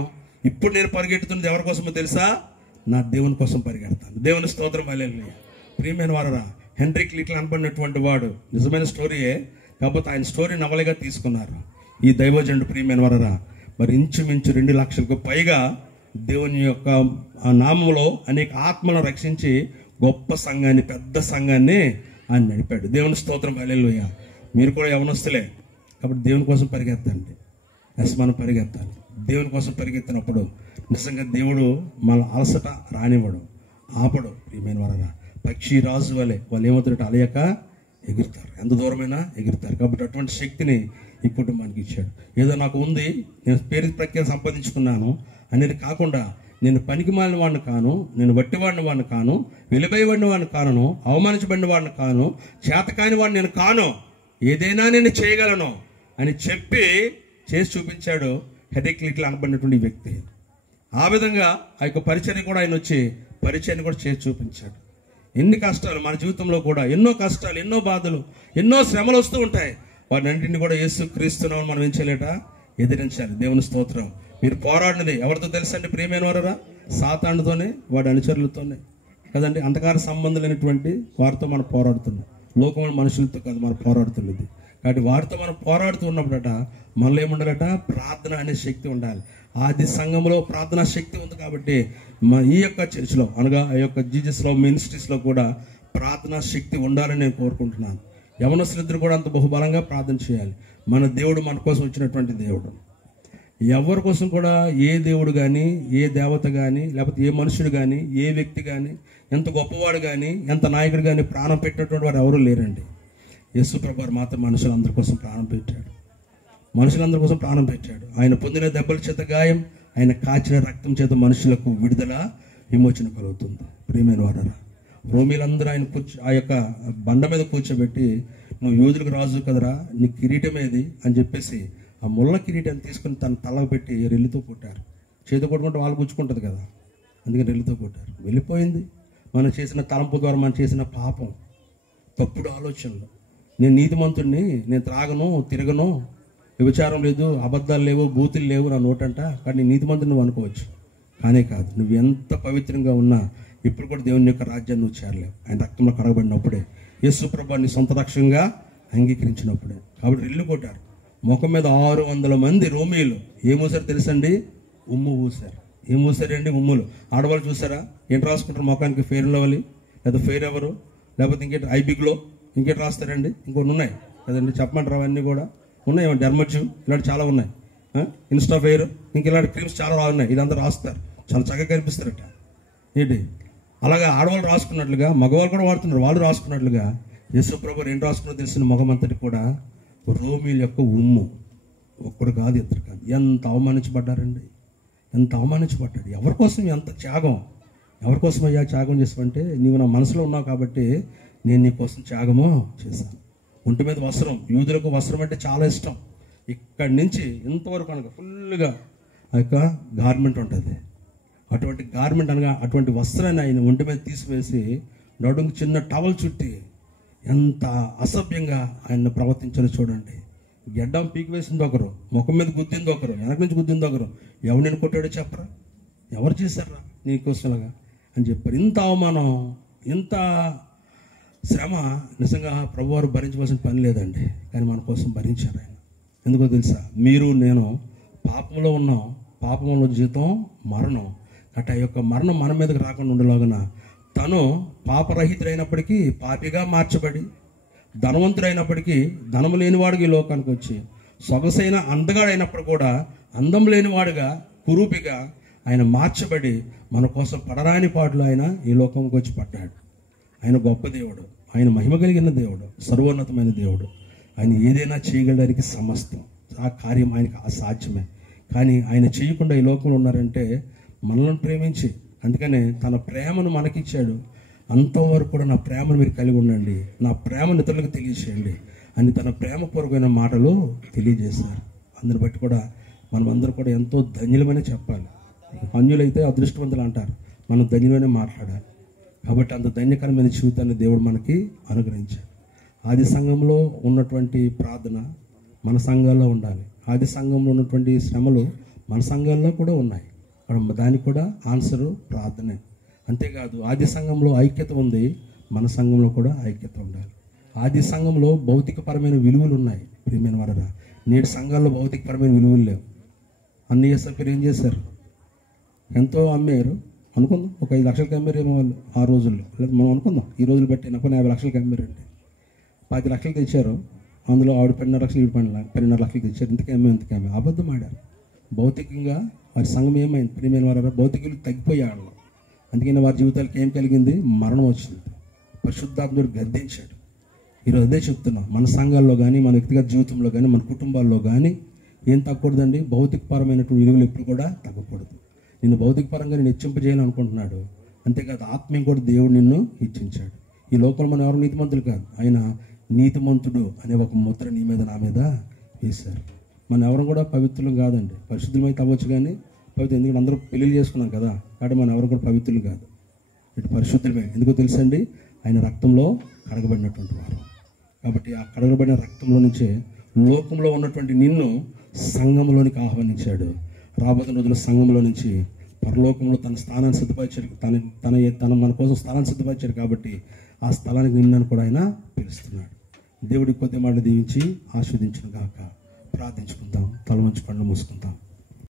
ఇప్పుడు నేను పరిగెత్తుతున్నది ఎవరి కోసమో తెలుసా, నా దేవుని కోసం పరిగెడతాను. దేవుని స్తోత్రం హల్లెలూయా. ప్రియమైన వారరా, హెన్రిక్ లిటిల్ అనబడినటువంటి వాడు నిజమైన స్టోరీయే, కాకపోతే ఆయన స్టోరీ నవలగా తీసుకున్నారు ఈ దైవజనుడు. ప్రియమైన వారరా, మరి ఇంచుమించు 2 లక్షలకు పైగా దేవుని యొక్క నామంలో అనేక ఆత్మలను రక్షించి గొప్ప సంఘాన్ని, పెద్ద సంఘాన్ని ఆయన నడిపాడు. దేవుని స్తోత్రం హల్లెలూయా. మీరు కూడా యవనస్తులే, కాబట్టి దేవుని కోసం పరిగెత్తండి. మనం పరిగెత్తాలి. దేవుని కోసం పరిగెత్తినప్పుడు నిజంగా దేవుడు మన అలసట రానివ్వడు, ఆపడు. ప్రియమైన వారరా, పక్షి రాజు వలె వాళ్ళు ఏమవుతారంటే అలయక ఎగురుతారు, ఎంత దూరమైనా ఎగురుతారు. కాబట్టి అటువంటి శక్తిని ఈ కుటుంబానికి ఇచ్చాడు. ఏదో నాకు ఉంది, నేను పేరు ప్రఖ్యాతి సంపాదించుకున్నాను అనేది కాకుండా, నేను పనికి మాలిన వాడిని కాను, నేను వట్టివాడిని వాడిని కాను, వెలిబయబడిన వాడిని కాను, అవమానించబడిన వాడిని కాను, చేతకాని వాడిని నేను కాను, ఏదైనా నేను చేయగలను అని చెప్పి చేసి చూపించాడు హెన్రిక్ లిటిల్ అనబడినటువంటి వ్యక్తి. ఆ విధంగా ఆ యొక్క పరిచర్య కూడా ఆయన వచ్చి పరిచర్యను కూడా చేసి చూపించాడు. ఎన్ని కష్టాలు మన జీవితంలో కూడా, ఎన్నో కష్టాలు, ఎన్నో బాధలు, ఎన్నో శ్రమలు వస్తూ ఉంటాయి. వాటిన్నింటినీ కూడా యేసు క్రీస్తునామమున మనం ఏం చేయలేట, ఎదిరించాలి. దేవుని స్తోత్రం. మీరు పోరాడినది ఎవరితో తెలుసండి ప్రియమైన వారరా? సాతానుతోనే, వాడి అనుచరులతోనే కదండి. అంధకార సంబంధం లేనటువంటి వారితో మనం పోరాడుతున్నాం. లోకమైన మనుషులతో కాదు మనం పోరాడుతున్నది. కాబట్టి వారితో మనం పోరాడుతూ ఉన్నప్పుడట మనలో ఏముండాలట, ప్రార్థన అనే శక్తి ఉండాలి. ఆది సంఘంలో ప్రార్థనా శక్తి ఉంది. కాబట్టి ఈ యొక్క చర్చ్లో అనగా ఆ యొక్క జీజస్లో మినిస్ట్రీస్లో కూడా ప్రార్థనా శక్తి ఉండాలని నేను కోరుకుంటున్నాను. యవనస్తులిద్దరు కూడా అంత బహుబలంగా ప్రార్థన చేయాలి. మన దేవుడు మన కోసం వచ్చినటువంటి దేవుడు. ఎవరి కోసం కూడా ఏ దేవుడు కానీ, ఏ దేవత కానీ, లేకపోతే ఏ మనుషుడు కానీ, ఏ వ్యక్తి కానీ, ఎంత గొప్పవాడు కానీ, ఎంత నాయకుడు కానీ ప్రాణం పెట్టినటువంటి వారు ఎవరూ లేరండి. యేసు ప్రభువు మాత్రం మనుషులందరి కోసం ప్రాణం పెట్టాడు. ఆయన పొందిన దెబ్బల చేత గాయం, ఆయన కాచిన రక్తం చేత మనుషులకు విడుదల విమోచన కలుగుతుంది. ప్రియమైన వారరా, రోమీలందరూ ఆయన ఆ యొక్క బండ మీద కూర్చోబెట్టి, నువ్వు యూదులకు రాజు కదరా, నీ కిరీటం ఏది అని చెప్పేసి ఆ ముళ్ళ కిరీటాన్ని తీసుకుని తన తలకు పెట్టి రెల్లితో కొట్టారు. చేతి కొట్టుకుంటే వాళ్ళు పుచ్చుకుంటుంది కదా, అందుకని రెల్లితో కొట్టారు. వెళ్ళిపోయింది. మనం చేసిన తలంపు ద్వారా మనం చేసిన పాపం, తప్పుడు ఆలోచనలు. నేను నీతిమంతుడిని, నేను త్రాగను, తిరగను, వ్యభిచారం లేదు, అబద్ధాలు లేవు, బూతులు లేవు నా నోటంట, కానీ నేను నీతిమంతుడు నువ్వు అనుకోవచ్చు. కానే కాదు, నువ్వు ఎంత పవిత్రంగా ఉన్నా ఇప్పుడు కూడా దేవుని యొక్క రాజ్యాన్ని నువ్వు చేరలేవు. ఆయన రక్తంలో కడగబడినప్పుడే, యేసు ప్రభువుని నీ సొంత రక్షంగా అంగీకరించినప్పుడే. కాబట్టి రెల్లు కొట్టారు. ముఖం మీద 600 మంది రోమీలు ఏం ఊసారు తెలుసండి? ఉమ్ము ఊసారు. ఏం ఊసారండి? ఉమ్ములు. ఆడవాళ్ళు చూసారా ఏంటి రాసుకుంటారు ముఖానికి? ఫెయిర్ అండ్ లవ్లీ, లేదా ఫెయిర్ ఎవరు, లేకపోతే ఇంకేంటి ఐబిగ్లో, ఇంకేంటి రాస్తారండి? ఇంకొన్ని ఉన్నాయి కదండి, చెప్పమంటారు. అవన్నీ కూడా ఉన్నాయి. డెర్మచ్చు ఇలాంటి చాలా ఉన్నాయి. ఇన్స్టా ఫెయిర్, ఇంక ఇలాంటి క్రీమ్స్ చాలా ఉన్నాయి. ఇదంతా రాస్తారు, చాలా చక్కగా కనిపిస్తారట. ఏంటి అలాగా ఆడవాళ్ళు రాసుకున్నట్లుగా మగవాళ్ళు కూడా వాడుతున్నారు. వాళ్ళు రాసుకున్నట్లుగా యేసు ప్రభువు ఏం రాసుకున్నో తెలిసిన ముఖం అంతటి కూడా రోమీల యొక్క ఉమ్ము. ఒక్కడు కాదు, ఇద్దరు కాదు. ఎంత అవమానించబడ్డారండి, ఎంత అవమానించబడ్డాడు. ఎవరి కోసం ఎంత త్యాగం, ఎవరి కోసం అయ్యా త్యాగం చేసావంటే, నీవు నా మనసులో ఉన్నావు కాబట్టి నేను నీ కోసం త్యాగము చేశాను. ఒంటి మీద వస్త్రం, యూదులకు వస్త్రం అంటే చాలా ఇష్టం. ఇక్కడి నుంచి ఇంతవరకు అనగా ఫుల్గా ఆ యొక్క గార్మెంట్ ఉంటుంది. అటువంటి గార్మెంట్ అనగా అటువంటి వస్త్రాన్ని ఆయన ఒంటి మీద తీసివేసి నడుము చిన్న టవల్ చుట్టి ఎంత అసభ్యంగా ఆయన ప్రవర్తించాలో చూడండి. గెడ్డం పీకి వేసింది ఒకరు, ముఖం మీద గుద్దింది ఒకరు, వెనక నుంచి గుద్దింది ఒకరు. ఎవరు నేను కొట్టాడో చెప్పరా, ఎవరు చేశారా నీకోసంలాగా అని చెప్పారు. ఇంత అవమానం, ఇంత శ్రమ నిజంగా ప్రభువారు భరించవలసిన పని లేదండి, కానీ మన కోసం భరించారు ఆయన. ఎందుకో తెలుసా? మీరు నేను పాపంలో ఉన్నాం, పాపంలో జీతం మరణం. అటు ఆ యొక్క మరణం మన మీదకి రాకుండా ఉండేలాగున తను పాపరహితుడైనప్పటికీ పాపిగా మార్చబడి, ధనవంతుడైనప్పటికీ ధనము లేనివాడుగా ఈ లోకానికి వచ్చి, సొగసైన అందగాడైనప్పుడు కూడా అందం లేనివాడుగా, కురూపిగా ఆయన మార్చబడి మన కోసం పడరాని పాటలు ఆయన ఈ లోకంకి వచ్చి పడ్డాడు. ఆయన గొప్ప దేవుడు, ఆయన మహిమ కలిగిన దేవుడు, సర్వోన్నతమైన దేవుడు. ఆయన ఏదైనా చేయగలడానికి సమస్తం. ఆ కార్యం ఆయనకు అసాధ్యమే. కానీ ఆయన చేయకుండా ఈ లోకంలో ఉన్నారంటే మనల్ని ప్రేమించి, అందుకనే తన ప్రేమను మనకిచ్చాడు. అంతవరకు కూడా నా ప్రేమను మీరు కలిగి ఉండండి, నా ప్రేమను ఇతరులకు తెలియజేయండి అని తన ప్రేమపూర్వకమైన మాటలు తెలియజేశారు. అందుని బట్టి కూడా మనం అందరూ కూడా ఎంతో ధన్యులమని చెప్పాలి. అన్యులైతే అదృష్టవంతులు అంటారు, మనం ధన్యులనే మాట్లాడాలి. కాబట్టి అంత ధన్యకరమైన జీవితాన్ని దేవుడు మనకి అనుగ్రహించాడు. ఆది సంఘంలో ఉన్నటువంటి ప్రార్థన మన సంఘాల్లో ఉండాలి. ఆది సంఘంలో ఉన్నటువంటి శ్రమలు మన సంఘాల్లో కూడా ఉన్నాయి. దానికి కూడా ఆన్సరు ప్రార్థనే. అంతేకాదు ఆది సంఘంలో ఐక్యత ఉంది, మన సంఘంలో కూడా ఐక్యత ఉండాలి. ఆది సంఘంలో భౌతికపరమైన విలువలు ఉన్నాయి. ప్రియమైన వారరా, నేటి సంఘాల్లో భౌతికపరమైన విలువలు లేవు. అన్ని ఎస్ఎఫ్ఐలు ఏం చేశారు? ఎంతో అమ్మారు అనుకుందాం, ఒక 5 లక్షలకి అమ్మారేమో వాళ్ళు ఆ రోజుల్లో. లేదా మనం అనుకుందాం ఈ రోజులు బట్టి నాకు 50 లక్షలకి అమ్మారండి. 10 లక్షలు తెచ్చారు, అందులో ఆవిడ 12.5 లక్షలు, ఈవిడ 12.5 లక్షలు తెచ్చారు. ఇంతకే అమ్మే అబద్ధం ఆడారు. భౌతికంగా వారి సంఘం ఏమైంది? ప్రియమైన వారు, భౌతికులు తగ్గిపోయాడు. అందుకని వారి జీవితాలకు ఏం కలిగింది? మరణం వచ్చింది. పరిశుద్ధాత్ముడు గద్దించాడు. ఈరోజు అదే చెప్తున్నాం, మన సంఘాల్లో కానీ, మన వ్యక్తిగత జీవితంలో కానీ, మన కుటుంబాల్లో కానీ ఏం తగ్గకూడదండి? భౌతికపరమైనటువంటి విలువలు ఎప్పుడు కూడా తగ్గకూడదు. నిన్ను భౌతికపరంగా నేను హెచ్చింపజేయాలని అనుకుంటున్నాడు. అంతేకాదు ఆత్మీయం కూడా దేవుడు నిన్ను హెచ్చించాడు. ఈ లోకంలో మనం ఎవరు నీతిమంతులు కాదు, ఆయన నీతిమంతుడు అనే ఒక ముద్ర నీ మీద నా మీద వేశారు. మనం ఎవరు కూడా పవిత్రులు కాదండి. పరిశుద్ధమైతే అవ్వచ్చు కానీ పవిత్రం, ఎందుకంటే అందరూ పెళ్లి చేసుకున్నాం కదా, కాబట్టి మనం ఎవరు కూడా పవిత్రులు కాదు, ఇటు పరిశుద్ధులమే. ఎందుకో తెలుసండి? ఆయన రక్తంలో కడగబడినటువంటి వారు. కాబట్టి ఆ కడగబడిన రక్తంలో నుంచే లోకంలో ఉన్నటువంటి నిన్ను సంఘంలోనికి ఆహ్వానించాడు. రాబోతున్న రోజుల్లో సంఘంలో నుంచి పరలోకంలో తన స్థానాన్ని సిద్ధపరిచాడు. తన మన కోసం స్థానాన్ని సిద్ధపరిచాడు. కాబట్టి ఆ స్థలానికి నిన్నను కూడా ఆయన పిలుస్తున్నాడు. దేవుడి కొద్ది మాటలు దీవించి ఆస్వాదించును గాక. ప్రార్థించుకుందాం, తల వంచి కళ్ళు మూసుకుందాం.